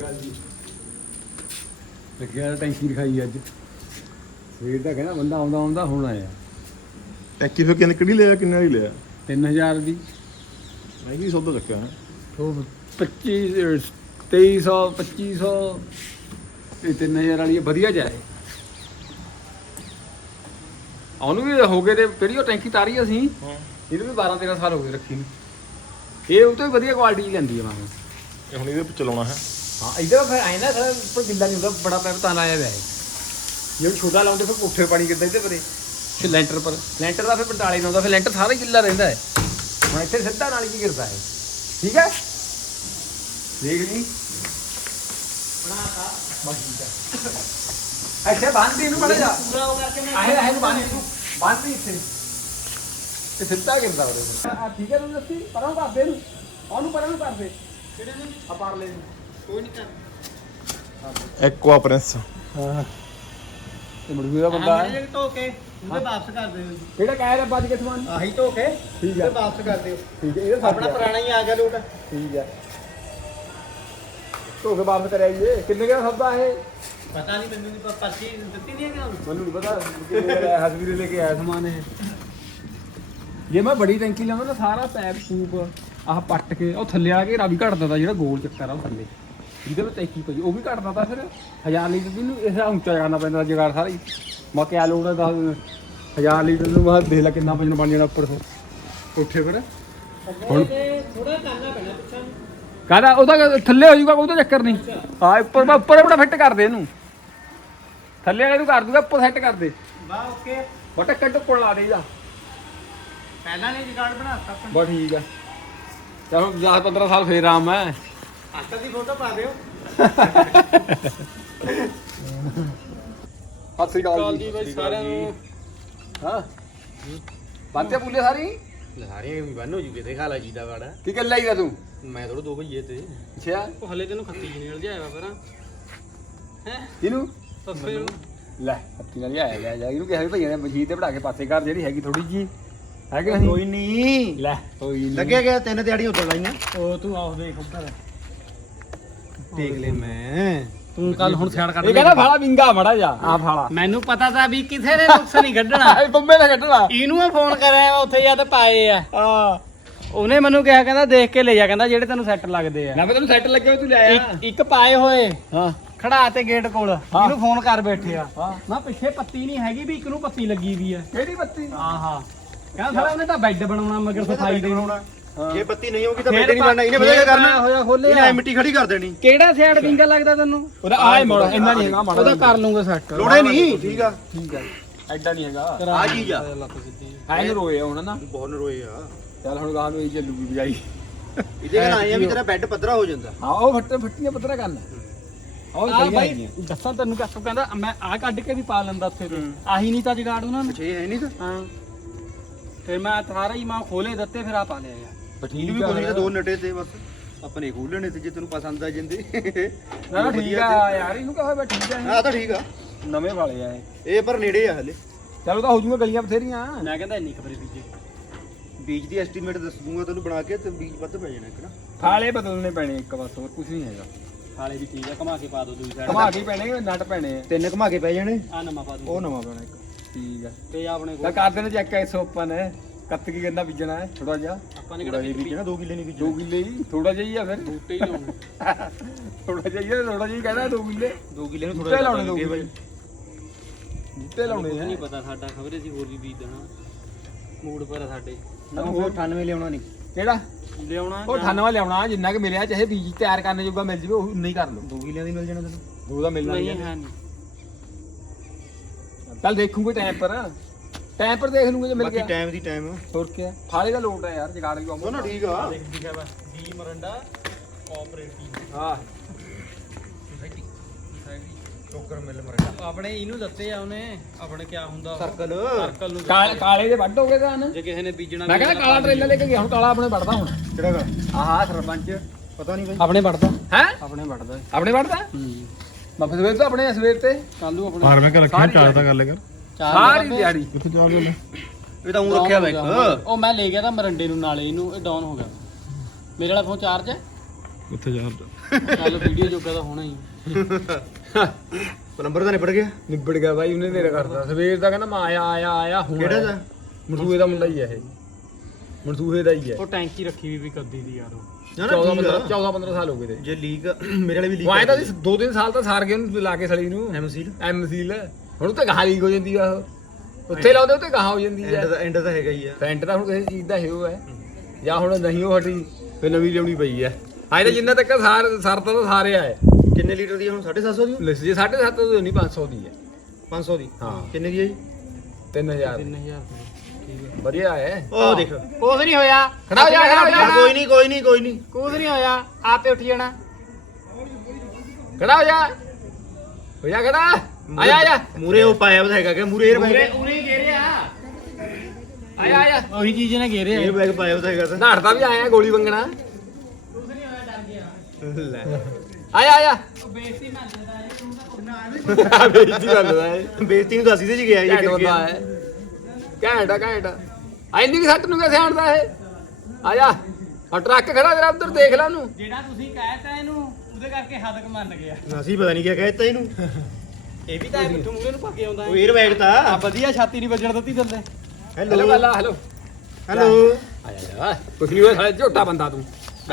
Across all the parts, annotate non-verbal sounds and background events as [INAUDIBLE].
ਜੀ। ਲੱਗਿਆ ਟੈਂਕੀ ਰਖਾਈ ਅੱਜ। ਸਵੇਰ ਦਾ ਕਹਿੰਦਾ ਬੰਦਾ ਆਉਂਦਾ ਆਉਂਦਾ ਹੁਣ ਆਇਆ। ਟੈਂਕੀ ਫਿਰ ਕਿੰਨੇ ਕਿਹੜੀ ਲਿਆ ਕਿੰਨੇ ਵਾਲੀ ਲਿਆ? 3000 ਦੀ। ਮਹਿੰਗੀ ਸੌਦਾ ਚੱਕਿਆ ਹੈ। ਉਹ 25 2300 2500 ਇਹ 3000 ਵਾਲੀ ਇਹ ਵਧੀਆ ਜਾਏ। ਉਹਨੂੰ ਵੀ ਹੋ ਗਏ ਤੇ ਜਿਹੜੀ ਉਹ ਟੈਂਕੀ ਤਾਰੀ ਅਸੀਂ? ਇਹਨੂੰ ਵੀ 12 13 ਸਾਲ ਹੋ ਗਏ ਰੱਖੀ ਨੂੰ। ਇਹ ਉਹ ਤੋਂ ਵੀ ਵਧੀਆ ਕੁਆਲਿਟੀ ਦੀ ਲੈਂਦੀ ਹੈ ਮਾਂ ਇਹ ਹੁਣ ਇਹਦੇ ਚਲਾਉਣਾ ਹੈ। ਹਾਂ ਇਧਰ ਫਿਰ ਆਏ ਨਾ ਸਾਰਾ ਉੱਪਰ ਗਿੱਲਾ ਨਹੀਂ ਹੁੰਦਾ ਬੜਾ ਪੈਪ ਤਾਂ ਲਾਇਆ ਹੋਇਆ ਹੈ। ਜੇ ਛੋਟਾ ਲਾਉਂਦੇ ਫਿਰ ਪੁੱਠੇ ਪਾਣੀ ਕਿੱਦਾਂ ਇਹਦੇ ਪਰੇ। ਫਿਰ ਲੈਂਟਰ ਪਰ ਲੈਂਟਰ ਦਾ ਫਿਰ ਪੰਟਾਲੇ ਨਾਲ ਆਉਂਦਾ ਫਿਰ ਲੈਂਟਰ ਸਾਰਾ ਹੀ ਗਿੱਲਾ ਰਹਿੰਦਾ ਹੈ। ਹੁਣ ਇੱਥੇ ਸਿੱਧਾ ਨਾਲ ਹੀ ਗਿਰਦਾ ਹੈ। ਠੀਕ ਹੈ? ਦੇਖ ਲਈ। ਬਣਾਤਾ ਬਸ ਠੀਕ ਹੈ। ਅੱਛਾ ਬੰਦ ਦੇ ਇਹਨੂੰ ਬੜਾ ਜਾ ਪੂਰਾ ਉਹ ਕਰਕੇ ਮੈਂ ਆਹੇ ਆਹੇ ਨੂੰ ਬੰਦ ਇਹਨੂੰ। ਬੰਦ ਵੀ ਇੱਥੇ। ਤੇ ਸਿੱਧਾ ਗਿਰਦਾ ਉਹਦੇ ਆ ਠੀਕ ਹੈ ਦੱਸੀ ਪਰਾਂ ਦੇ ਉਹਨੂੰ ਪਰਾਂ ਨੂੰ ਦੇ। ਕਿਹੜੇ ਨੂੰ? ਆ ਪਾਰ ਲੈ ਕਰ ਐਕਵਾ ਪ੍ਰਿੰਸ ਹਾਂ। ਤੇ ਮੁਰਗੀ ਦਾ ਬੰਦਾ ਹੈ ਧੋ ਕੇ ਉਹਦੇ ਵਾਪਸ ਕਰ ਦਿਓ ਜੀ। ਕਿਹੜਾ ਕਹਿ ਰਿਹਾ ਵੱਜ ਕੇ ਸਮਾਨ? ਆਹੀ ਕੇ ਠੀਕ ਉਹਦੇ ਹੈ ਵਾਪਸ ਕਰ ਦਿਓ। ਠੀਕ ਹੈ ਇਹਦਾ ਆਪਣਾ ਪੁਰਾਣਾ ਹੀ ਆ ਗਿਆ ਲੋਟ ਠੀਕ ਹੈ ਧੋ ਕੇ ਵਾਪਸ ਕਰਿਆ ਜੀ ਇਹ। ਕਿੰਨੇ ਦਾ ਸੌਦਾ ਇਹ? ਪਤਾ ਨਹੀਂ ਮੈਨੂੰ ਨਹੀਂ ਪਰਚੀ ਦਿੱਤੀ ਨਹੀਂ ਹੈ ਕਿ ਮੈਨੂੰ ਨਹੀਂ ਪਤਾ। ਕਿੰਨੇ ਦਾ ਹਸਬੀਰੇ ਲੈ ਕੇ ਆਇਆ ਸਮਾਨ ਇਹ। ਜੇ ਮੈਂ ਬੜੀ ਟੈਂਕੀ ਲਾਉਂਦਾ ਨਾ ਸਾਰਾ ਪੈਪ ਸੂਪ ਆਹ ਪੱਟ ਕੇ ਉਹ ਥੱਲੇ ਆ ਕੇ ਰਾਵੀ ਘਟਦਾ ਤਾ ਜਿਹੜਾ ਗੋਲ ਚੱਕਰ ਆ ਉਹ ਥੱਲੇ। ਜਿਹਦੇ ਵਿੱਚ ਟੈਂਕੀ ਪਈ ਉਹ ਵੀ ਘਟਦਾ ਤਾ ਫਿਰ 1000 ਲੀਟਰ ਦੀ ਨੂੰ ਇਸ ਦਾ ਉੱਚਾ ਕਰਨਾ ਪੈਂਦਾ ਜਗਾੜ ਸਾਰਾ ਹੀ। ਮੈਂ ਕਿਹਾ ਲੋੜ ਹੈ ਦਸ 1000 ਲੀਟਰ ਨੂੰ ਮੈਂ ਦੇਖ ਲੈ ਕਿੰਨਾ ਵਜਨ ਬਣ ਜਾਣਾ ਉੱਪਰ ਤੋਂ। ਕੋਠੇ ਪਰ ਹੁਣ- ਥੋੜਾ ਕਰਨਾ ਪੈਣਾ ਪਿੱਛਾ। ਨੂੰ। ਕਹਦਾ ਉਹਦਾ ਥੱਲੇ ਹੋ ਜਾਊਗਾ ਉਹਦਾ ਚੱਕਰ ਨਹੀਂ। ਹਾਂ ਉੱਪਰ ਮੈਂ ਉੱਪਰ ਆਪਣਾ ਫਿੱਟ ਕਰ ਦੇ ਇਹਨੂੰ। ਥੱਲੇ ਵਾਲੇ ਨੂੰ ਕਰ ਦੂਗਾ ਉੱਪਰ ਸੈੱਟ ਕਰ ਦੇ। ਵਾਹ ਓਕੇ। ਬਟਾ ਕੱਟ ਉੱਪਰ ਲਾ ਦੇ ਇਹਦਾ। ਪਹਿਲਾਂ ਨੇ ਰਿਕਾਰਡ ਬਣਾਤਾ ਬਸ ਠੀਕ ਆ। ਚਲ ਹੁਣ 10 15 ਸਾਲ ਫੇਰ ਆਮ ਹੈ ਆਟਾ ਦੀ ਫੋਟੋ ਪਾ ਦਿਓ। ਸਤਿ ਸ੍ਰੀ ਅਕਾਲ ਜੀ। ਬਾਈ ਸਾਰਿਆਂ ਨੂੰ। ਹਾਂ। ਬਾਤੇ ਪੁੱਲੇ ਸਾਰੀ? ਸਾਰੇ ਬੰਨੋ ਜੀ ਕਿਤੇ ਖਾਲਾ ਜੀ ਦਾ ਵਾੜਾ। ਕੀ ਗੱਲ ਲਾਈਦਾ ਤੂੰ? ਮੈਂ ਥੋੜਾ ਦੋ ਭਈਏ ਤੇ। ਅੱਛਾ। ਉਹ ਹਲੇ ਤੈਨੂੰ ਖੱਤੀ ਜੀ ਨਿਕਲ ਜਾਏਗਾ ਪਰਾਂ। ਹੈ? ਇਹਨੂੰ ਸੱਸੇ ਨੂੰ। ਲੈ ਹੱਤੀ ਨਾਲ ਹੀ ਆਇਆ ਗਿਆ ਜਾ ਇਹਨੂੰ ਕਿਹਾ ਵੀ ਭਈਆ ਨੇ ਮਸ਼ੀਨ ਤੇ ਬਣਾ ਕੇ ਪਾਸੇ ਕਰ ਜਿਹੜੀ ਹੈਗੀ ਥੋੜੀ ਜੀ ਹੈ ਕਿ ਨਹੀਂ? ਨਹੀਂ ਲੈ। ਕੋਈ ਨਹੀਂ ਲੱਗਿਆ ਗਿਆ ਤਿੰਨ ਦਿਹਾੜੀਆਂ ਉੱਤੇ ਲਾਈਆਂ। ਉਹ ਤੂੰ ਆਉ ਦੇਖ ਉੱਧਰ। ਦੇਖ ਲੈ ਮੈਂ। ਤੂੰ ਕੱਲ ਹੁਣ ਸਿਆੜ ਕੱਢ ਇਹ ਕਹਿੰਦਾ ਫਾਲਾ ਵਿੰਗਾ ਮੜਾ ਜਾ ਆ ਫਾਲਾ। ਮੈਨੂੰ ਪਤਾ ਤਾਂ ਵੀ ਕਿਸੇ ਨੇ ਨੁਕਸ ਨਹੀਂ ਕੱਢਣਾ। ਇਹ ਬੰਬੇ ਦਾ ਕੱਢਣਾ। ਇਹਨੂੰ ਮੈਂ ਫੋਨ ਕਰਿਆ ਉੱਥੇ ਜਦ ਪਾਏ ਆ। ਆ ਉਹਨੇ ਮੈਨੂੰ ਕਿਹਾ ਕਹਿੰਦਾ ਦੇਖ ਕੇ ਲੈ ਜਾ ਕਹਿੰਦਾ ਜਿਹੜੇ ਤੈਨੂੰ ਸੈੱਟ ਲੱਗਦੇ ਆ। ਨਾ ਮੈਂ ਤੈਨੂੰ ਸੈੱਟ ਲੱਗੇ ਹੋਏ ਤੂੰ ਲੈ ਆ। ਇੱਕ- ਇੱਕ ਪਾਏ ਹੋਏ। ਹਾਂ। ਖੜਾ ਤੇ ਗੇਟ ਕੋਲ। ਹਾਂ। ਇਹਨੂੰ ਫੋਨ ਕਰ ਬੈਠੇ ਆ। ਹਾਂ। ਮੈਂ ਪਿੱਛੇ ਪੱਤੀ ਨਹੀਂ ਹੈਗੀ ਵੀ ਇੱਕ ਨੂੰ ਪੱਤੀ ਲੱਗੀ ਵੀ ਆ। ਕਿਹੜੀ ਬੱਤੀ ਹਾਂ ਹਾਂ। ਕਹਿੰਦਾ ਸਾਲਾ ਉਹਨੇ ਤਾਂ ਬੈੱਡ ਬਣਾਉਣਾ ਮਗਰ ਸਫ਼ਾਈ ਦੇ। ਹਾਂ ਜੇ ਬੱਤੀ ਨਹੀਂ ਹੋਗੀ ਤਾਂ ਬੈਠ ਨਹੀਂ ਬਣਨਾ ਇਹਨੇ ਪਤਾ ਕੀ ਕਰਨਾ। ਇਹਨੇ ਐਂ ਮਿੱਟੀ ਖੜੀ ਕਰ ਦੇਣੀ। ਕਿਹੜਾ ਸਿਆੜ ਵਿੰਗਾ ਲੱਗਦਾ ਤੈਨੂੰ? ਉਹਦਾ ਆਏ ਮੋੜ ਇੰਨਾ ਨਹੀਂ ਹੈਗਾ ਮਾੜਾ ਉਹਦਾ ਕਰ ਲੂੰਗਾ ਸੈੱਟ ਲੋੜੇ ਨਹੀਂ। ਠੀਕ ਆ। ਠੀਕ ਹੈ ਐਡਾ ਨਹੀਂ ਹੈਗਾ। ਆ ਚੀਜ਼ ਆ। ਆਏ ਨੂੰ ਰੋਏ ਹੁਣ ਨਾ। ਬਹੁਤ ਨਰੋਏ ਆ। ਚੱਲ ਹੁਣ ਗਾਂ ਨੂੰ ਇਹ ਚੱਲੂਗੀ ਬਜਾਈ। ਇਹਦੇ ਨਾਲ ਆਏ ਆ ਵੀ ਤੇਰਾ ਬੈੱਡ ਪੱਧਰਾ ਹੋ ਜਾਂਦਾ। ਹਾਂ ਉਹ ਫੱਟੇ ਫੱਟੀਆਂ ਪਤਰਾ ਕਰਨ। ਆ ਬਾਈ ਦੱਸਾਂ ਤੈਨੂੰ ਕਿੱਥੋਂ ਕਹਿੰਦਾ ਮੈਂ ਆ ਕੱਢ ਕੇ ਵੀ ਪਾ ਲੈਂਦਾ ਉੱਥੇ ਤੇ। ਆਹੀ ਨਹੀਂ ਤਾਂ ਜਗਾੜ ਉਹਨਾਂ ਨੇ। ਛੇ ਹੈ ਨਹੀਂ ਤਾਂ। ਹਾਂ। ਫਿਰ ਮੈਂ ਸਾਰਾ ਹੀ ਮਾਂ ਖੋਲੇ ਦਿੱਤੇ ਫਿਰ ਆ ਪਾ ਲਿਆ ਯਾਰ। ਇਹਨੂੰ ਵੀ ਕੋਈ ਤਾਂ ਦੋ ਨਟੇ ਤੇ ਬਸ। ਆਪਣੇ ਖੋਲਣੇ ਤੇ ਜੇ ਤੈਨੂੰ ਪਸੰਦ ਆ ਜਾਂਦੇ। ਨਾ ਨਾ ਠੀਕ ਆ ਯਾਰ ਇਹਨੂੰ ਕਹੋ ਬੈ ਠੀਕ ਆ ਆ ਤਾਂ ਠੀਕ ਆ। ਇਹ। ਨਵੇਂ ਵਾਲੇ ਆ ਇਹ। ਇਹ ਪਰ ਨੇੜੇ ਆ ਹਲੇ। ਚਲੋ ਤਾਂ ਹੋ ਜੂਗਾ ਗਲੀਆਂ ਬਥੇਰੀਆਂ। ਮੈਂ ਕਹਿੰਦਾ ਇੰਨੀ ਖਬਰੇ ਬੀਜੇ। ਬੀਜ ਦੀ ਐਸਟੀਮੇਟ ਦੱਸ ਦੂੰਗਾ ਤੈਨੂੰ ਬਣਾ ਕੇ ਤੇ ਬੀਜ ਵੱਧ ਪੈ ਜਾਣਾ ਇੱਕ ਨਾ। ਫਾਲੇ ਬਦਲਣੇ ਪੈਣੇ ਇੱਕ ਬਸ ਹੋਰ ਕੁਝ ਨਹੀਂ ਹੈਗਾ। ਹਾਲੇ ਵੀ ਠੀਕ ਆ ਘਮਾ ਕੇ ਪਾ ਦੋ ਦੂਜੀ ਸਾਈਡ ਘਮਾ ਕੇ ਹੀ ਪੈਣੇ ਨਟ ਪੈਣੇ ਆ। ਤਿੰਨ ਘਮਾ ਕੇ ਪੈ ਜਾਣੇ। ਆ ਨਵਾਂ ਪਾ ਦੂੰ ਉਹ ਨਵਾਂ ਪੈਣਾ ਇੱਕ। ਠੀਕ ਆ। ਤੇ ਆਪਣੇ ਤਾਂ ਕੋਲ ਕਰਦੇ ਨੇ ਚੈੱਕ ਐਸ ਓਪਨ ਹੈ ਕੱਤ ਕੀ ਕਹਿੰਦਾ ਬੀਜਣਾ ਹੈ ਥੋੜਾ ਜਿਹਾ। ਆਪਾਂ ਨੇ ਕਿਹੜਾ ਬੀਜਣਾ? 2 ਕਿੱਲੇ ਨਹੀਂ ਦੋ ਬੀਜਣਾ ਕਿੱਲੇ ਹੀ। ਥੋੜਾ ਜਿਹਾ ਹੀ ਆ ਫਿਰ। ਬੂਟੇ ਹੀ ਲਾਉਣੇ। [LAUGHS] ਥੋੜਾ ਜਿਹਾ ਹੀ ਆ, ਥੋੜਾ ਜਿਹਾ ਹੀ ਕਹਿੰਦਾ ਦੋ ਕਿੱਲੇ। 2 ਕਿੱਲੇ ਨੂੰ ਥੋੜਾ ਲਾਉਣੇ ਦੋ ਕਿੱਲੇ। ਬੂਟੇ ਲਾਉਣੇ ਨਹੀਂ ਆ ਪਤਾ ਸਾਡਾ ਖਬਰੇ ਸੀ ਹੋਰ ਵੀ ਬੀਜ ਦੇਣਾ। ਮੂਡ ਪਰ ਸਾਡੇ। ਉਹ 98 ਲਿਆਉਣਾ ਨਹੀਂ। ਕਿਹੜਾ? ਲਿਆਉਣਾ ਉਹ 98 ਲਿਆਉਣਾ ਜਿੰਨਾ ਕਿ ਮਿਲਿਆ ਚਾਹੇ ਬੀਜ ਤਿਆਰ ਕਰਨ ਜੋਗਾ ਮਿਲ ਜਵੇ ਉਹ ਨਹੀਂ ਕਰ ਲਓ। 2 ਕਿੱਲਿਆਂ ਦੀ ਮਿਲ ਜਾਣਾ ਤੈਨੂੰ। ਦੋ ਦਾ ਮਿਲਣਾ ਨਹੀਂ ਨਹੀਂ ਹੈ ਨਹੀਂ। ਚੱਲ ਦੇਖੂਗੇ ਟਾਈਮ ਪਰ। ਟਾਈਮ ਪਰ ਦੇਖ ਲੂਗੇ ਜੇ ਮਿਲ ਬਾਕੀ ਗਿਆ। ਟਾਈਮ ਦੀ ਟਾਈਮ ਹੋਰ ਕੀ ਆ? ਫਾਲੇ ਦਾ ਲੋਟ ਹੈ ਯਾਰ ਜਗਾੜ ਵੀ ਉਹ ਨਾ ਠੀਕ ਆ। ਦੇਖ ਦਿਖਾ ਵਾ ਡੀ ਮਰੰਡਾ ਕੋਆਪਰੇਟਿਵ ਹਾਂ। ਟੋਕਰ ਮਿਲ ਮਰਦਾ ਆਪਣੇ ਇਹਨੂੰ ਦਿੱਤੇ ਆ ਉਹਨੇ ਆਪਣੇ ਕਿਆ ਹੁੰਦਾ ਸਰਕਲ। ਸਰਕਲ ਨੂੰ ਕਾਲੇ ਕਾਲੇ ਦੇ ਵੱਢ ਹੋ ਗਏ ਤਾਂ ਹਨ ਜੇ ਕਿਸੇ ਨੇ ਬੀਜਣਾ ਮੈਂ ਕਹਿੰਦਾ ਕਾਲਾ ਟ੍ਰੇਲਰ ਲੈ ਕੇ ਗਿਆ ਹੁਣ ਕਾਲਾ ਆਪਣੇ ਵੱਢਦਾ ਹੁਣ। ਕਿਹੜਾ ਗਾ? ਆਹ ਸਰਪੰਚ। ਪਤਾ ਨਹੀਂ ਬਾਈ। ਆਪਣੇ ਵੜਦਾ ਹੈ? ਆਪਣੇ ਵੜਦਾ ਆਪਣੇ ਵੱਢਦਾ? ਹੂੰ। ਮੈਂ ਸਵੇਰ ਤੋਂ ਆਪਣੇ ਸਵੇਰ ਤੇ। ਕੱਲੂ ਆਪਣੇ ਪਰ ਮੈਂ ਕਿ ਰੱਖਿਆ ਸਾਰੀ ਚਾਰ ਤਾਂ ਗੱਲ ਕਰ। ਚਾਰ ਸਾਰੀ। ਦਿਹਾੜੀ। ਕਿੱਥੇ ਚਾਰ ਗੱਲ ਇਹ ਤਾਂ ਉਹ ਰੱਖਿਆ ਵਾ ਇੱਕ। ਉਹ ਮੈਂ ਲੈ ਗਿਆ ਤਾਂ ਮਰੰਡੇ ਨੂੰ ਨਾਲੇ ਇਹਨੂੰ ਇਹ ਡਾਊਨ ਹੋ ਗਿਆ। ਮੇਰੇ ਵਾਲਾ ਫੋਨ ਚਾਰਜ ਹੈ? ਉੱਥੇ ਜਾ ਚੱਲ ਵੀਡੀਓ ਜੋਗਾ ਤਾਂ ਹੋਣਾ ਹੀ ਨੰਬਰ ਤਾਂ ਨਿਬੜ ਗਿਆ। ਨਿਬੜ ਗਿਆ ਬਾਈ ਉਹਨੇ ਤੇਰਾ ਕਰਦਾ ਸਵੇਰ ਦਾ ਕਹਿੰਦਾ ਮੈਂ ਆਇਆ ਆਇਆ ਆਇਆ ਹੁਣ ਕਿਹੜਾ ਆਇਆ। ਦਾ? ਮਨਸੂਹੇ ਦਾ ਮੁੰਡਾ ਹੀ ਹੈ ਇਹ। ਮਨਸੂਹੇ ਦਾ ਹੀ ਹੈ। ਉਹ ਟੈਂਕੀ ਰੱਖੀ ਵੀ ਵੀ ਕੱਦੀ ਦੀ ਯਾਰ ਉਹ। ਨਾ 14 ਨਾ 15 14 15 ਸਾਲ ਹੋ ਗਏ ਤੇ। ਜੇ ਲੀਕ ਮੇਰੇ ਵਾਲੇ ਵੀ ਲੀਕ ਉਹ ਤਾਂ ਦੋ ਤਿੰਨ ਸਾਲ ਤਾਂ ਸਾਰ ਗਏ ਉਹਨੂੰ ਲਾ ਕੇ ਸਲੀ ਨੂੰ। ਐਮਸੀਲ ਐਮਸੀਲ ਹੁਣ ਤਾਂ ਗਾਹ ਲੀਕ ਹੋ ਜਾਂਦੀ ਆ ਉਹ। ਉੱਥੇ ਲਾਉਂਦੇ ਉੱਤੇ ਗਾਹ ਹੋ ਜਾਂਦੀ ਐਂਡ ਆ ਦਾ ਐਂਡ ਤਾਂ ਹੈਗਾ ਹੀ ਆ। ਪੈਂਟ ਤਾਂ ਹੁਣ ਕਿਸੇ ਚੀਜ਼ ਦਾ ਹੈ ਉਹ ਹੈ ਜਾਂ ਹੁਣ ਨਹੀਂ ਉਹ ਹਟੀ ਫੇ ਨਵੀਂ ਲਿਆਉਣੀ ਪਈ ਹੈ ਆਏ ਤਾਂ ਜਿੰਨਾ ਤੱਕ ਸਾਰ ਸਰਤਾ ਤਾਂ ਸਾਰੇ ਆਏ। ਕਿੰਨੇ ਲੀਟਰ ਦੀ ਆ ਹੁਣ? 750 ਦੀ ਲਿਸ ਜੇ 7.5 ਤੋਂ ਨਹੀਂ 500 ਦੀ ਹੈ 500 ਦੀ? ਹਾਂ। ਕਿੰਨੇ ਦੀ ਹੈ ਜੀ? 3000 3000 ਵਧੀਆ ਹੈ। ਉਹ ਦੇਖ। ਕੁਝ ਨਹੀਂ ਹੋਇਆ। ਖੜਾ ਹੋ ਜਾ ਖੜਾ ਹੋ ਜਾ। ਕੋਈ ਨਹੀਂ ਕੋਈ ਨਹੀਂ ਕੋਈ ਨਹੀਂ। ਕੁਝ ਨਹੀਂ ਹੋਇਆ। ਆਪੇ ਉੱਠ ਜਾਣਾ। ਖੜਾ ਹੋ ਜਾ। ਹੋ ਜਾ ਖੜਾ। ਆ ਜਾ ਆ ਜਾ। ਮੂਰੇ ਉਹ ਪਾਇਆ ਵਾ ਹੈਗਾ ਕਿ ਮੂਰੇ 에ਅਰ ਬੈਗ। ਉਰੇ ਘੇਰਿਆ ਆ। ਜਾ ਆ ਜਾ। ਉਹੀ ਚੀਜ਼ ਨੇ ਘੇਰਿਆ 에ਅਰ ਬੈਗ ਪਾਇਆ ਵਾ ਹੈਗਾ ਤਾਂ। ਨਾੜਦਾ ਵੀ ਆਇਆ ਗੋਲੀ ਵੰਗਣਾ। ਲੈ। ਆ ਜਾ ਆ ਜਾ। ਬੇਇੱਜ਼ਤੀ ਮੰਨਦਾ ਬੇਇੱਜ਼ਤੀ ਕਰਦਾ ਹੈ ਬੇਇੱਜ਼ਤੀ ਨੂੰ ਦੱਸੀ ਤੇ ਜੀ ਗਿਆ ਘੈਂਟ ਬੰਦਾ ਹੈ ਘੈਂਟ ਆ ਘੈਂਟ ਇੰਨੀ ਕਿ ਸੱਟ ਨੂੰ ਕਿਵੇਂ ਸਿਆਣਦਾ ਇਹ? ਆ ਜਾ। ਆ ਟਰੱਕ ਖੜਾ ਤੇਰਾ ਉਧਰ ਦੇਖ ਲੈ ਉਹਨੂੰ। ਜਿਹੜਾ ਤੁਸੀਂ ਕਹਿਤਾ ਇਹਨੂੰ ਉਹਦੇ ਕਰਕੇ ਹੱਦ ਮੰਨ ਗਿਆ। ਅਸੀਂ ਪਤਾ ਨਹੀਂ ਕੀ ਕਹਿਤਾ ਇਹਨੂੰ। ਇਹ ਵੀ ਤਾਂ ਮਿੱਠੂ ਮੂਰੇ ਨੂੰ ਪੱਕੇ ਆਉਂਦਾ ਉਹ 에ਅਰ ਬੈਗ ਤਾਂ। ਆ ਵਧੀਆ ਛਾਤੀ ਨਹੀਂ ਵੱਜਣ ਦਿੱਤੀ ਥੱਲੇ ਹੈਲੋ। ਹੈਲੋ ਗੱਲਾ ਹੈਲੋ। ਹੈਲੋ। ਆ ਜਾ ਕੁਛ ਨਹੀਂ ਹੋਇਆ ਸਾਲੇ ਝੋਟਾ ਬੰਦਾ ਤੂੰ।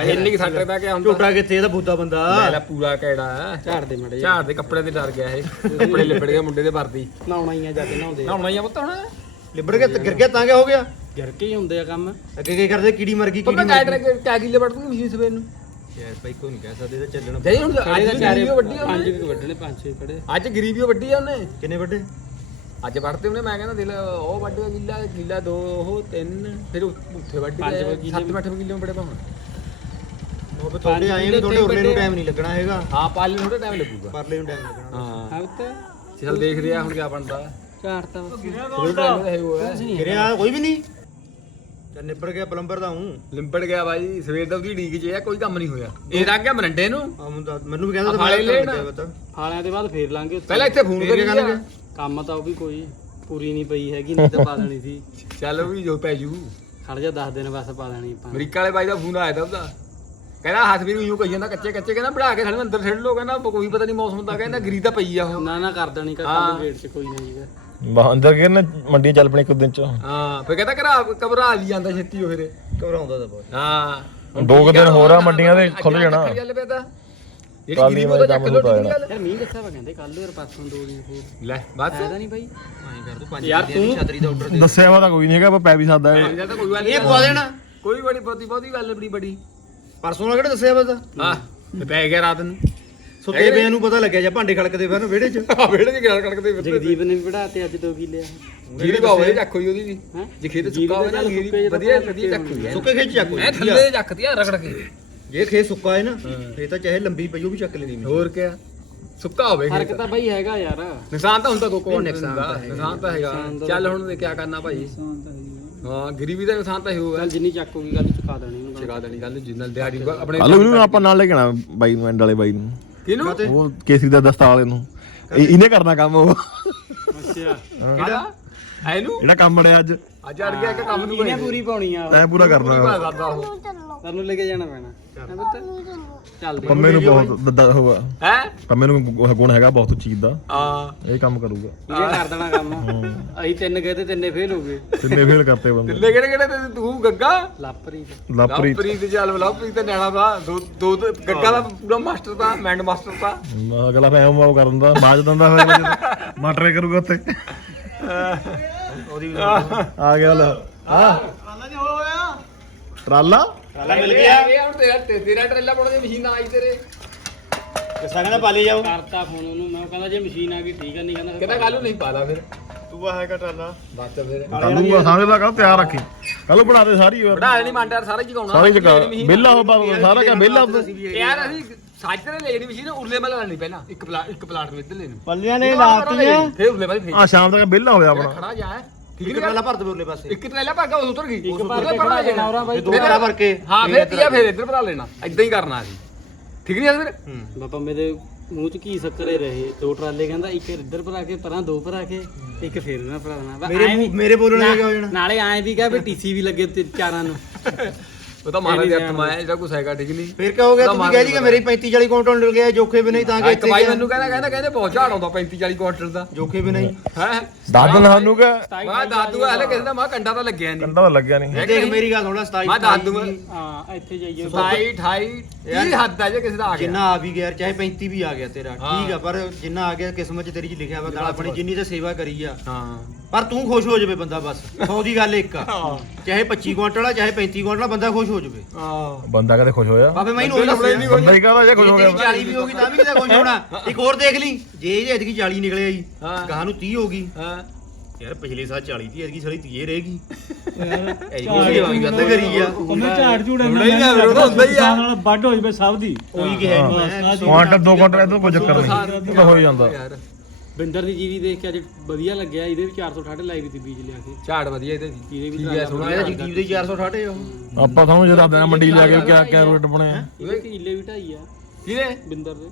ਇੰਨੀ ਕਿ ਸੱਟ ਪੈ ਕੇ ਹੁੰਦਾ ਝੋਟਾ ਕਿੱਥੇ ਇਹਦਾ ਬੁੱਧਾ ਲੈ ਬੰਦਾ ਲੈ ਪੂਰਾ ਕਿਹੜਾ ਹੈ ਝਾੜ ਦੇ ਮੜੇ ਝਾੜ ਦੇ ਕੱਪੜੇ ਤੇ ਡਰ ਗਿਆ ਇਹ। ਕੱਪੜੇ ਲਿਬੜ ਗਏ ਮੁੰਡੇ ਦੇ ਵਰਦੀ। ਨਾਉਣਾ ਹੀ ਆ ਜਾ ਕੇ ਨਹਾਉਂਦੇ ਆ। ਨਹਾਉਣਾ ਹੀ ਆ ਪੁੱਤ ਹੁਣ। ਲਿਬੜ ਗਿਆ ਤੇ ਗਿਰ ਗਿਆ ਤਾਂ ਕਿਆ ਹੋ ਗਿਆ? ਗਿਰ ਕੇ ਹੀ ਹੁੰਦੇ ਆ ਕੰਮ। ਅੱਗੇ ਕੀ ਕਰਦੇ? ਕੀੜੀ ਮਰ ਗਈ ਪਤਾ ਕੀੜੀ ਕਾਇ ਮਰ ਟਰੈਕ ਕੈ ਕਿਲੇ ਵੜ ਤੂੰ ਮਸ਼ੀਨ ਸਵੇਰ ਨੂੰ। ਯਾਰ ਭਾਈ ਕੋਈ ਨਹੀਂ ਕਹਿ ਸਕਦੇ ਤਾਂ ਚੱਲਣਾ ਜਾਈ ਹੁਣ ਅੱਜ ਅੱਜ ਦਾ ਦੀ ਚਾਰੇ ਗਰੀਬੀ ਵੱਡੀ ਆ ਪੰਜ ਉਹਨੇ। ਕੁ ਵੱਢਣੇ ਪੰਜ ਛੇ ਖੜੇ। ਅੱਜ ਗਰੀਬੀ ਵੱਡੀ ਆ ਉਹਨੇ। ਕਿੰਨੇ ਵੱਡੇ ਅੱਜ ਵੜਤੇ ਉਹਨੇ ਮੈਂ ਕਹਿੰਦਾ ਦਿਲ ਉਹ ਵੱਢ ਗਿਆ ਕਿੱਲਾ ਕਿੱਲਾ ਦੋ ਉਹ ਤਿੰਨ ਫਿਰ ਉੱਥੇ ਵੱਢ ਪੰਜ ਗਿਆ ਕਿੱਲੇ। 7 8 ਕਿਲੋ ਬੜੇ ਪਾਉਣ ਉਹ ਵੀ ਤੁਹਾਡੇ ਆਏ ਵੀ ਤੁਹਾਡੇ ਉਰਲੇ ਨੂੰ ਟਾਈਮ ਨਹੀਂ ਲੱਗਣਾ ਹੈਗਾ। ਹਾਂ ਪਾਲੇ ਥੋੜਾ ਟਾਈਮ ਲੱਗੂਗਾ। ਪਰਲੇ ਨੂੰ ਟਾਈਮ ਲੱਗਣਾ। ਹਾਂ। ਹਾਂ ਉੱਤੇ। ਚੱਲ ਦੇਖਦੇ ਆ ਹੁਣ ਕੀ ਬਣਦਾ। ਬਸ ਗਿਰਿਆ ਕੋਈ ਵੀ ਨਹੀਂ। ਚੱਲ ਨਿਬੜ ਗਿਆ ਪਲੰਬਰ ਦਾ ਹੂੰ। ਲਿੰਬੜ ਗਿਆ ਬਾਈ ਸਵੇਰ ਦਾ ਉਹਦੀ ਢੀਕ 'ਚ ਆ ਕੋਈ ਕੰਮ ਨਹੀਂ ਹੋਇਆ। ਇਹ ਰੱਖ ਗਿਆ ਮਰੰਡੇ ਨੂੰ? ਆ ਮੈਨੂੰ ਵੀ ਕਹਿੰਦਾ ਤਾਂ ਹਾਲੇ ਲੈਣ। ਹਾਲਿਆਂ ਦੇ ਬਾਅਦ ਫੇਰ ਲਾਂਗੇ ਪਹਿਲਾਂ ਇੱਥੇ ਫੋਨ ਫੇਰ ਕਰੀ ਗੱਲ ਕੰਮ ਤਾਂ ਉਹ ਵੀ ਕੋਈ ਪੂਰੀ ਨਹੀਂ ਪਈ ਹੈਗੀ ਨਹੀਂ ਤਾਂ ਪਾ ਦੇਣੀ ਸੀ। ਚੱਲ ਉਹ ਵੀ ਜੋ ਪੈ ਜੂ। ਖੜ ਜਾ 10 ਦਿਨ ਬਸ ਪਾ ਦੇਣੀ ਆਪਾਂ। ਅਮਰੀਕਾ ਵਾਲੇ ਬਾਈ ਦਾ ਫੋਨ ਆਇਆ ਤਾ ਉਹਦਾ। ਕਹਿੰਦਾ ਹੱਥ ਵੀ ਨੂੰ ਕਹੀ ਜਾਂਦਾ ਕੱਚੇ ਕੱਚੇ ਕਹਿੰਦਾ ਬਣਾ ਕੇ ਸਾਡੇ ਅੰਦਰ ਛੱਡ ਲੋ ਕਹਿੰਦਾ ਕੋਈ ਪਤਾ ਨਹੀਂ ਮੌਸਮ ਦਾ ਕਹਿੰਦਾ ਗਰੀ ਤਾਂ ਪਈ ਆ ਉਹ। ਨਾ ਨਾ ਕਰ ਦੇਣੀ ਹਾਂ। ਕੱਲ ਗੇਟ 'ਚ ਕੋਈ ਨਹੀਂ ਜੀਗਾ ਬਾਹਰ ਅੰਦਰ ਕਿਹਨੇ ਮੰਡੀਆਂ ਚੱਲ ਪਣੇ ਇੱਕ ਦਿਨ ਚ। ਹਾਂ ਫੇ ਕਹਿੰਦਾ ਘਰਾ ਘਬਰਾ ਲਈ ਜਾਂਦਾ ਛੇਤੀ ਉਹ ਫਿਰ। ਘਬਰਾਉਂਦਾ ਤਾਂ ਬਹੁਤ। ਹਾਂ। ਦੋ ਕੁ ਦਿਨ ਹੋਰ ਆ ਮੰਡੀਆਂ ਦੇ ਖੁੱਲ ਜਾਣਾ। ਜਿਹੜੀ ਗਰੀਬ ਉਹਦਾ ਚੱਕ ਕੰਮ ਲੋ ਨੂੰ ਯਾਰ ਮੀਂਹ ਦੱਸਿਆ ਵਾ ਕਹਿੰਦੇ ਕੱਲ ਯਾਰ ਪਾਸੋਂ ਦੋ ਦਿਨ ਫੇਰ ਲੈ ਬਸ। ਫਾਇਦਾ ਨਹੀਂ ਬਾਈ। ਐਂ ਕਰ ਤੂੰ ਪੰਜ ਯਾਰ ਬੰਦਿਆਂ ਦੀ ਤੂੰ- ਛਤਰੀ ਦਾ ਆਰਡਰ ਦੇ ਦੱਸਿਆ ਵਾ ਤਾਂ ਕੋਈ ਨਹੀਂ ਹੈਗਾ ਪਰ ਪੈ ਵੀ ਸਕਦਾ ਹੈ। ਇਹ ਤਾਂ ਕੋਈ ਗੱਲ ਨਹੀਂ ਇਹ ਪਵਾ ਦੇਣਾ। ਕੋਈ ਬੜੀ ਬਹੁਤੀ ਬਹੁਤੀ ਗੱਲ ਬੜੀ ਬੜੀ। ਪਰਸੋਂ ਨਾਲ ਕਿਹੜਾ ਦੱਸਿਆ ਵਾ ਤਾਂ? ਹਾਂ ਤੇ ਪੈ ਗਿਆ ਰਾਤ ਨੂੰ। ਸੁੱਤੇ ਪਿਆਂ ਨੂੰ? ਪਤਾ ਲੱਗਿਆ ਜਾਂ ਭਾਂਡੇ ਖੜਕਦੇ ਫਿਰਨ ਵਿਹੜੇ 'ਚ? ਆ ਵੇੜੇ ਚ ਗੱਲ ਕੜਕਦੇ ਫਿਰ ਜਗਦੀਪ ਨੇ ਵੀ ਵਧਾਤੇ ਅੱਜ ਦੋ ਕਿੱਲੇ ਆ। ਜਿਹੜੀ ਬਾਵੇ ਦੇ ਚੱਕ ਹੋਈ ਉਹਦੀ ਵੀ। ਹੈਂ? ਜੇ ਖੇਤ ਜੀਰੀ ਸੁੱਕਾ ਹੋਇਆ ਨਾ ਸੁੱਕੇ ਤਾਂ ਵਧੀਆ ਵਧੀਆ ਚੱਕ ਹੋਈ ਸੁੱਕੇ ਖੇਚ ਚੱਕ ਐ ਥੱਲੇ ਚੱਕਦੀ ਆ ਰਗੜ ਕੇ। ਜੇ ਖੇਤ ਸੁੱਕਾ ਹੈ ਨਾ ਫੇਰ ਤਾਂ ਚਾਹੇ ਲੰਬੀ ਪਈ ਉਹ ਵੀ ਚੱਕ ਲੈਣੀ ਮੈਂ। ਹੋਰ ਕਿਆ? ਸੁੱਕਾ ਹੋਵੇ ਫ਼ਰਕ ਖੇਤ ਤਾਂ ਬਾਈ ਹੈਗਾ ਯਾਰ। ਨੁਕਸਾਨ ਤਾਂ ਹੁੰਦਾ ਕੋਕੋ ਨਹੀਂ, ਨੁਕਸਾਨ ਤਾਂ ਹੈਗਾ। ਨੁਕਸਾਨ ਤਾਂ ਹੈਗਾ। ਨੁਕਸਾਨ ਤਾਂ ਚੱਲ ਹੁਣ ਕੀ ਕਰਨਾ ਭਾਈ। ਹਾਂ ਗਰੀਬੀ ਦਾ ਨੁਕਸਾਨ ਤਾਂ ਹੀ ਹੋਊਗਾ ਚੱਲ ਜਿੰਨੀ ਚੱਕ ਗੱਲ ਚੁਕਾ ਦੇਣੀ ਉਹਨੂੰ। ਚਗਾ ਦੇਣੀ ਗੱਲ ਜਿੰਨਲ ਦਿਹਾੜੀ ਆਪਣੇ ਕੱਲ ਨੂੰ ਆਪਾਂ ਨਾਲ ਲੈ ਕੇ ਆਣਾ ਬਾਈ ਮੈਂਡ ਵਾਲੇ ਬਾਈ ਨੂੰ। ਕਿਹਨੂੰ? ਉਹ ਕੇਸਰੀ ਦਾ ਦਸਤਾ ਵਾਲੇ ਨੂੰ। ਇਹ- ਇਹਨੇ ਕਰਨਾ ਕੰਮ ਉਹ। ਅੱਛਾ। ਕਿਹੜਾ? ਜਿਹੜਾ ਕੰਮ ਅੜਿਆ ਅੱਜ। ਅੱਜ ਅੜ ਗਿਆ ਇੱਕ ਕੰਮ ਨੂੰ ਇਹਨੇ ਪੂਰੀ ਪਾਉਣੀ ਆ ਪੂਰਾ ਕਰਨਾ। ਪੂਰਾ ਕਰਦਾ ਉਹ। ਤੈਨੂੰ ਲੈ ਕੇ ਜਾਣਾ ਪੈਣਾ। ਹੈ ਪੁੱਤ? ਚੱਲ ਦੇ ਪੰਮੇ ਨੂੰ ਬਹੁਤ ਦੱਦਾ ਹੋਗਾ ਹੈ? ਪੰਮੇ ਨੂੰ ਗੁ- ਗੁਣ ਹੈਗਾ ਬਹੁਤ ਚੀਜ਼ ਦਾ। ਆ ਇਹ ਕੰਮ ਕਰੂਗਾ। ਇਹ ਕਰ ਦੇਣਾ ਕੰਮ। ਅਸੀਂ ਤਿੰਨ ਗਏ ਤੇ ਤਿੰਨੇ ਫੇਲ ਹੋ ਗਏ। ਤਿੰਨੇ ਫੇਲ ਕਰਤੇ ਬੰਦੇ। ਤਿੱਲੇ ਕਿਹੜੇ ਕਿਹੜੇ ਤੇ ਤੂੰ ਗੱਗਾ? ਲਾਪਰੀ ਲਾਪਰੀ ਲਵਪ੍ਰੀਤ ਚੱਲ ਲਵਪ੍ਰੀਤ ਤੇ ਨਿਆਣਾ ਦਾ ਦੋ ਦੋ ਤੇ ਗੱਗਾ ਦਾ ਪੂਰਾ ਮਾਸਟਰ ਦਾ ਮੈਂਡ ਮਾਸਟਰ ਦਾ ਅਗਲਾ ਫੈਮ ਮਾਉ ਕਰ ਦਿੰਦਾ ਬਾਜ ਦਿੰਦਾ ਫਿਰ ਮਾਟਰੇ ਕਰੂਗਾ ਉੱਥੇ। ਉਹਦੀ ਆ ਗਿਆ ਲੈ। ਹਾਂ ਟਰਾਲਾ? ਟਰਾਲਾ ਮਿਲ ਗਿਆ। ਤੇਰਾ ਤੇ- ਤੇਰਾ ਟਰੇਲਾ ਪਾਉਣ ਦੀ ਮਸ਼ੀਨ ਆਈ ਤੇਰੇ। ਕਿਸਾ ਕਹਿੰਦਾ ਪਾਲੀ ਜਾਓ। ਕਰਤਾ ਫੋਨ ਉਹਨੂੰ ਮੈਂ ਕਹਿੰਦਾ ਜੇ ਮਸ਼ੀਨ ਆ ਗਈ ਠੀਕ ਆ ਨਹੀਂ ਕਹਿੰਦਾ ਕਹਿੰਦਾ ਕੱਲ ਨੂੰ ਨਹੀਂ ਪਾਦਾ ਫਿਰ। ਤੂੰ ਆ ਹੈਗਾ ਟਰਾਲਾ। ਬਾਤ ਫਿਰ। ਕੱਲ ਨੂੰ ਸਮਝ ਲਾ ਕੱਲ ਤਿਆਰ ਰੱਖੀ। ਕੱਲ ਬਣਾ ਦੇ ਸਾਰੀ ਯਾਰ ਬੜਾ ਨਹੀਂ ਮੰਡਿਆ ਸਾਰਾ ਜਗਾਉਣਾ ਸਾਰੀ ਜਗ੍ਹਾ ਬਿੱਲਾ ਹੋ ਬਾ- ਸਾਰਾ ਕਿਆ ਬਿੱਲਾ ਯਾਰ ਅਸੀਂ ਸਾਜਰੇ ਲੈ ਜਿਹੜੀ ਮਸ਼ੀਨ ਉਰਲੇ ਮਲ ਲੈਣੀ ਪਹਿਲਾਂ ਇੱਕ ਪਲਾਟ ਇੱਕ ਪਲਾਟ ਨੂੰ ਇੱਧਰ ਲੈਣੀ ਪੱਲੀਆਂ ਨੇ ਫਿਰ ਉਰਲੇ ਮਲ ਫੇਰ। ਆ ਸ਼ਾਮ ਤੱਕ ਬਿੱਲਾ ਹੋਇਆ ਆਪਣਾ। ਖੜਾ ਜਾ। ਠੀਕ ਇੱਕ ਨਹੀਂ ਟਰਾਲਾ ਭਰ ਦੇ ਉਰਲੇ ਪਾਸੇ। ਇੱਕ ਟਰੇਲਾ ਭਰ ਗਿਆ ਉਹ ਉਤਰ ਗਈ। ਇੱਕ ਭਰ ਕੇ ਖੜਾ ਜਾਣਾ ਉਹਰਾ ਬਾਈ। ਦੋ ਟਰਾਲਾ ਭਰ ਕੇ। ਹਾਂ ਫਿਰ ਤੀਆ ਫਿਰ ਇੱਧਰ ਭਰਾ ਲੈਣਾ। ਇਦਾਂ ਹੀ ਕਰਨਾ ਅਸੀਂ। ਠੀਕ ਨਹੀਂ ਫਿਰ? ਹੂੰ। ਬਾਪਾ ਮੇਰੇ ਮੂੰਹ ਚ ਕੀ ਸ਼ੱਕਰੇ ਰਹੇ? ਦੋ ਟਰਾਲੇ ਕਹਿੰਦਾ ਇੱਕ ਇੱਧਰ ਭਰਾ ਕੇ ਪਰਾਂ ਦੋ ਭਰਾ ਕੇ ਇੱਕ ਫੇਰ ਨਾ ਭਰਾ ਦੇਣਾ ਬਸ ਮੇਰੇ ਐਂ ਵੀ- ਮੂੰਹ- ਮੇਰੇ ਬੋਲਣ ਲੱਗਾ ਹੋ ਜਾਣਾ? ਨਾਲੇ ਐਂ ਵੀ ਕਹਾਂ ਵੀ ਟੀਸੀ ਵੀ ਲੱਗੇ ਤੇ ਚਾਰਾਂ ਨੂੰ। [LAUGHS] ਉਹ ਤਾਂ ਮਹਾਰਾਜ ਦੇ ਹੱਥ ਮਾਇਆ ਜਿਹੜਾ ਕੁਛ ਹੈਗਾ ਠੀਕ ਨਹੀਂ? ਫਿਰ ਕਿਆ ਹੋ ਗਿਆ? ਉਹਦਾ ਤੂੰ ਮਾਰ ਕਹਿ ਜੀ ਕਿ। ਮੇਰੇ 35 40 ਕੁਇੰਟਲ ਨਿਕਲ ਗਿਆ ਜੋਖੇ ਵੀ ਨਹੀਂ ਤਾਂ ਕਿ ਇੱਕ ਇੱਥੇ ਭਾਈ ਗਿਆ। ਮੈਨੂੰ ਕਹਿੰਦਾ ਕਹਿੰਦਾ ਕਹਿੰਦੇ ਬਹੁਤ ਝਾੜ ਆਉਂਦਾ 35 40 ਕੁਆਂਟਲ ਦਾ। ਜੋਖੇ ਵੀ ਨਹੀਂ। ਹੈ? ਦੱਸ ਦਿਨ ਸਾਨੂੰ ਕਿ ਮੈਂ ਦਾਦੂ ਹਲੇ ਕਿਸੇ ਦਾ ਮਾ ਕੰਡਾ ਤਾਂ ਲੱਗਿਆ ਨਹੀਂ। ਕੰਡਾ ਤਾਂ ਲੱਗਿਆ ਨਹੀਂ। ਦੇਖ ਮੇਰੀ ਗੱਲ ਲੈ 27 ਮੈਂ ਦੱਸ ਦੂੰਗਾ ਹਾਂ ਇੱਥੇ ਜਾਈਏ। 27 28 30 ਹੱਦ ਆ ਜੇ ਕਿਸੇ ਦਾ ਆ ਗਿਆ। ਜਿੰਨਾ ਆ ਵੀ ਗਿਆ ਚਾਹੇ 35 ਵੀ ਆ ਗਿਆ ਤੇਰਾ ਹਾਂ। ਠੀਕ ਆ ਪਰ ਜਿੰਨਾ ਆ ਗਿਆ ਕਿਸਮਤ 'ਚ ਤੇਰੀ 'ਚ ਲਿਖਿਆ ਵਾ ਗੱਲ ਆਪਣੀ ਜਿੰਨੀ ਤੇ ਸੇਵਾ ਕਰੀ ਆ। ਹਾਂ। ਪਰ ਤੂੰ ਖੁਸ਼ ਹੋ ਜਾਵੇ ਬੰਦਾ ਬਸ ਸੌ ਦੀ ਗੱਲ ਇੱਕ ਆ। ਚਾਹੇ 25 ਕੁਇੰਟਲ ਆ ਚਾਹੇ 35 ਕੁਇੰਟਲ ਆ ਬੰਦਾ ਖੁਸ਼ ਹੋ ਜਾਵੇ। ਹਾਂ। ਬੰਦਾ ਕਦੇ ਖੁਸ਼ ਹੋਇਆ? ਬਾਬੇ ਮੈਂ ਉਹਨੂੰ ਬੰਦੇ ਹੀ ਕਹਦਾ ਜੇ ਖੁਸ਼ ਹੋ ਜੇ ਗਿਆ ਤੇਰੀ 40 ਵੀ ਹੋਗੀ ਤਾਂ ਵੀ ਕਿਤੇ ਖੁਸ਼ ਹੋਣਾ। ਇੱਕ ਹੋਰ ਦੇਖ ਲਈ। ਜੇ ਇਹ ਐਤਕੀ 40 ਨਿਕਲਿਆ ਜੀ ਹਾਂ। ਗਾਹ ਨੂੰ 30 ਹੋ ਗਈ। ਹਾਂ। ਯਾਰ ਪਿਛਲੇ ਸਾਲ 40 ਸੀ ਐਤਕੀ ਸਾਲੀ 30 ਰਹੇਗੀ ਯਾਰ ਸੇਵਾ ਵੀ ਵੱਧ ਕਰੀ ਆ। ਉਹਨੇ ਝਾੜ ਝੂੜੇ ਹੁੰਦਾ। ਹੀ ਆ, ਉਹ ਤਾਂ ਹੁੰਦਾ ਹੀ ਆ। ਨਾਲ ਵੱਢ ਹੋ ਜਵੇ ਸਭ ਦੀ। ਉਹੀ ਕਿਹਾ ਜੀ ਮੈਂ। ਕੁਆਂਟਲ ਦੋ ਕੁਆਂਟਲ ਇਦੋਂ ਕੋਈ ਚੱਕਰ ਨਹੀਂ। ਇਹ ਤਾਂ ਹੋ ਹੀ ਜਾਂਦਾ। ਯਾਰ। ਬਿੰਦਰ ਦੀ ਜੀਰੀ ਦੇਖ ਕੇ ਅੱਜ ਵਧੀਆ ਲੱਗਿਆ। ਇਹਦੇ ਵੀ 460 ਲਾਈ ਵੀ ਤੀ ਬੀਜ ਲਿਆ ਕੇ। ਝਾੜ ਵਧੀਆ ਇਹਦੇ ਦੀ। ਇਹਦੇ ਵੀ ਠੀਕ ਹੈ ਸੋਹਣਾ ਇਹਦਾ ਜਗਦੀਪ ਦੇ 460 ਉਹ। ਆਪਾਂ ਤੁਹਾਨੂੰ ਜਰਾ ਦੇਣਾ ਮੰਡੀ ਲਿਆ ਕੇ ਕਿਆ ਕਿਆ ਰੇਟ ਬਣੇ ਆ? ਇਹਦੇ ਕਿੱਲੇ ਵੀ ਢਾਈ ਆ। ਕਿਹਦੇ? ਬਿੰਦਰ ਦੇ।